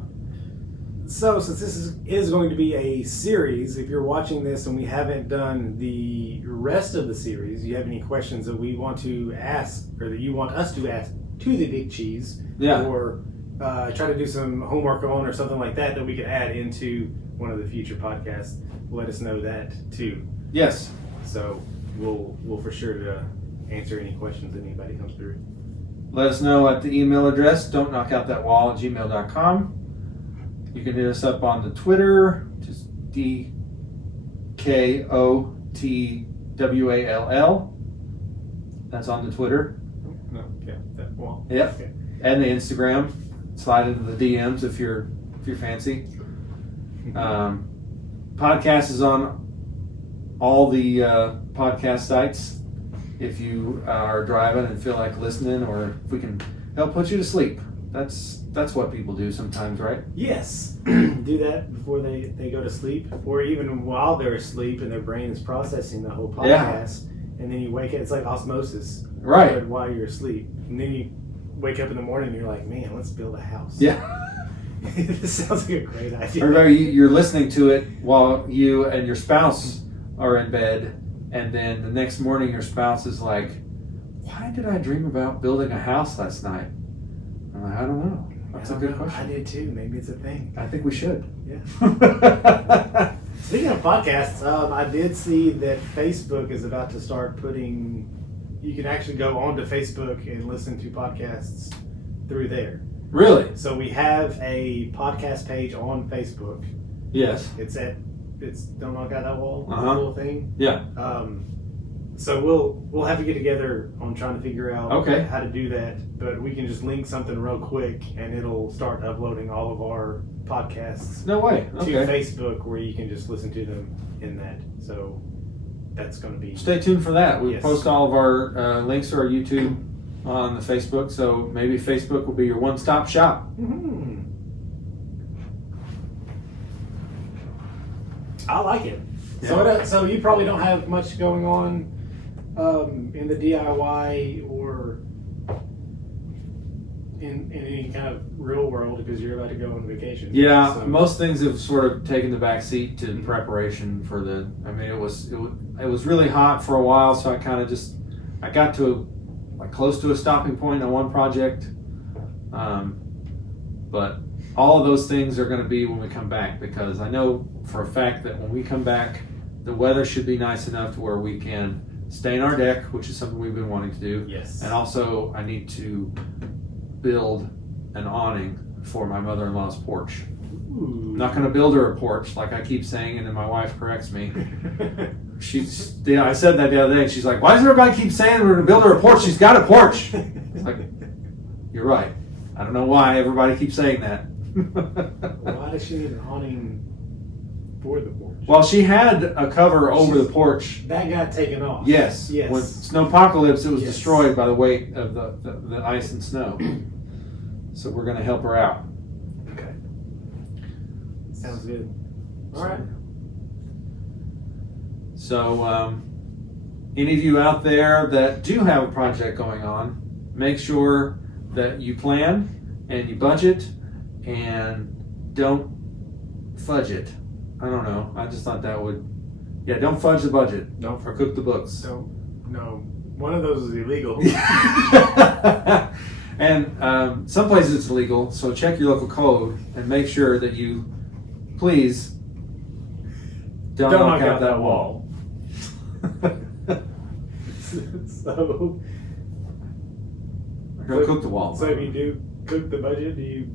So, since this is going to be a series, if you're watching this and we haven't done the rest of the series, you have any questions that we want to ask, or that you want us to ask to the big cheese, or try to do some homework on, or something like that we could add into one of the future podcasts, let us know that too. Yes. So we'll for sure to answer any questions that anybody comes through. Let us know at the email address, dontknockoutthatwall@gmail.com. You can hit us up on the Twitter, just DKOTWALL. That's on the Twitter. No, yeah, that wall. Yep. Okay. And the Instagram. Slide into the DMs if you're fancy. Podcast is on all the podcast sites. If you are driving and feel like listening, or if we can help put you to sleep, That's what people do sometimes, right? Yes, do that before they go to sleep, or even while they're asleep and their brain is processing the whole podcast, and then you wake up. It's like osmosis, Right? while you're asleep, and then you wake up in the morning and you're like, man, let's build a house. Yeah. This sounds like a great idea. Or you're listening to it while you and your spouse are in bed, and then the next morning your spouse is like, "Why did I dream about building a house last night?" I'm like, "I don't know. That's a good question." I did too. Maybe it's a thing. I think we should. Yeah. Speaking of podcasts, I did see that Facebook is about to start putting. You can actually go onto Facebook and listen to podcasts through there. Really? So we have a podcast page on Facebook. Yes. It's Don't Knock Out That Wall, Uh-huh. little thing. Yeah. So we'll have to get together on trying to figure out how to do that. But we can just link something real quick, and it'll start uploading all of our podcasts No way. to Okay. Facebook, where you can just listen to them in that. So that's going to be. Stay tuned for that. We Yes. post all of our links to our YouTube on the Facebook, so maybe Facebook will be your one-stop shop. Mhm. I like it. Yeah. So you probably don't have much going on in the DIY or in any kind of real world, because you're about to go on vacation. Yeah, So- most things have sort of taken the back seat to preparation for the. I mean, it was really hot for a while, so I kind of I got to close to a stopping point on one project, but all of those things are going to be when we come back, because I know for a fact that when we come back, the weather should be nice enough to where we can stay in our deck, which is something we've been wanting to do. Yes. And also, I need to build an awning for my mother-in-law's porch. Ooh. I'm not going to build her a porch, like I keep saying, and then my wife corrects me. I said that the other day, and she's like, "Why does everybody keep saying we're going to build her a porch? She's got a porch." It's like, you're right. I don't know why everybody keeps saying that. Why does she need an awning for the porch? Well, she had a cover over the porch. That got taken off. Yes. Yes. With snowpocalypse, it was Yes. destroyed by the weight of the ice and snow. So we're going to help her out. Okay. Sounds good. All right. So, any of you out there that do have a project going on, make sure that you plan and you budget and don't fudge it. I don't know. I just thought that would. Yeah, don't fudge the budget. Or cook the books. So, no. One of those is illegal. And some places it's illegal, so check your local code and make sure that you, please, don't knock out that wall. So, Don't cook the wall. so if you do cook the budget, do you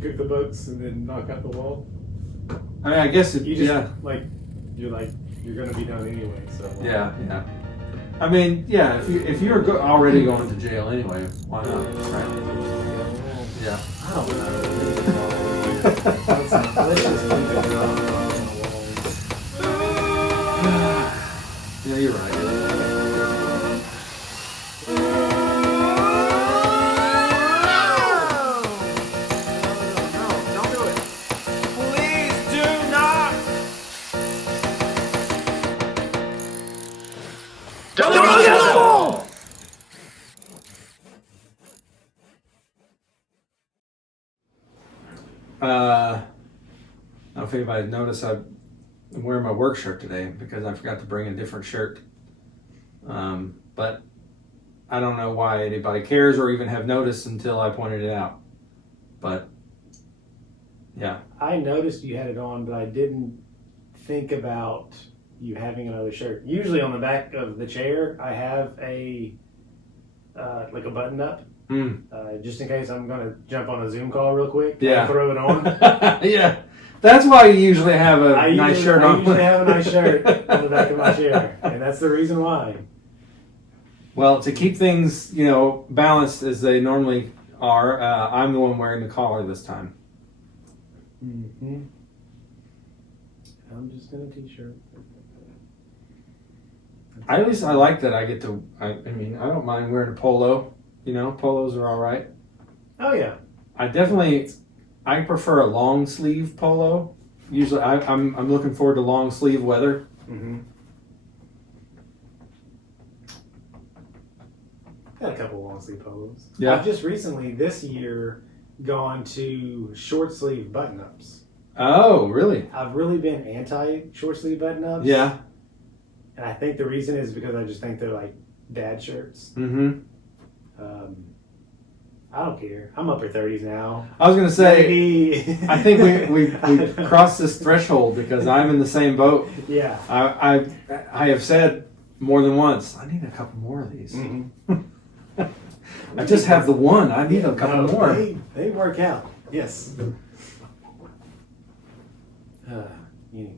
cook the books and then knock out the wall? I mean, I guess if You just yeah, you're gonna be done anyway. So yeah. I mean, yeah. If you're already going to jail anyway, why not? Right? Yeah. I don't know. Let's just keep it on the walls. Yeah, you're right. Don't do it. Please do not. Don't knock out that wall. I don't know if anybody noticed, I'm wearing my work shirt today because I forgot to bring a different shirt. But I don't know why anybody cares or even have noticed until I pointed it out. But yeah. I noticed you had it on, but I didn't think about you having another shirt. Usually on the back of the chair, I have a like a button up, just in case I'm gonna jump on a Zoom call real quick. Yeah. Throw it on. Yeah. That's why you usually have a nice shirt on. I usually have a nice shirt on the back of my chair, and that's the reason why. Well, to keep things, balanced as they normally are, I'm the one wearing the collar this time. Mm-hmm. I'm just in a t-shirt. At least I like that I get to. I mean, I don't mind wearing a polo. Polos are all right. Oh yeah. I prefer a long sleeve polo. Usually, I'm looking forward to long sleeve weather. Mm-hmm. Got a couple long sleeve polos. Yeah. I've just recently this year gone to short sleeve button ups. Oh, really? I've really been anti short sleeve button ups. Yeah. And I think the reason is because I just think they're like dad shirts. Mm-hmm. I don't care. I'm upper 30s now. I was gonna say. Maybe. I think we crossed this threshold because I'm in the same boat. Yeah. I have said more than once, I need a couple more of these. Mm-hmm. I just have the one. I need a couple more. They work out. Yes. Anyway.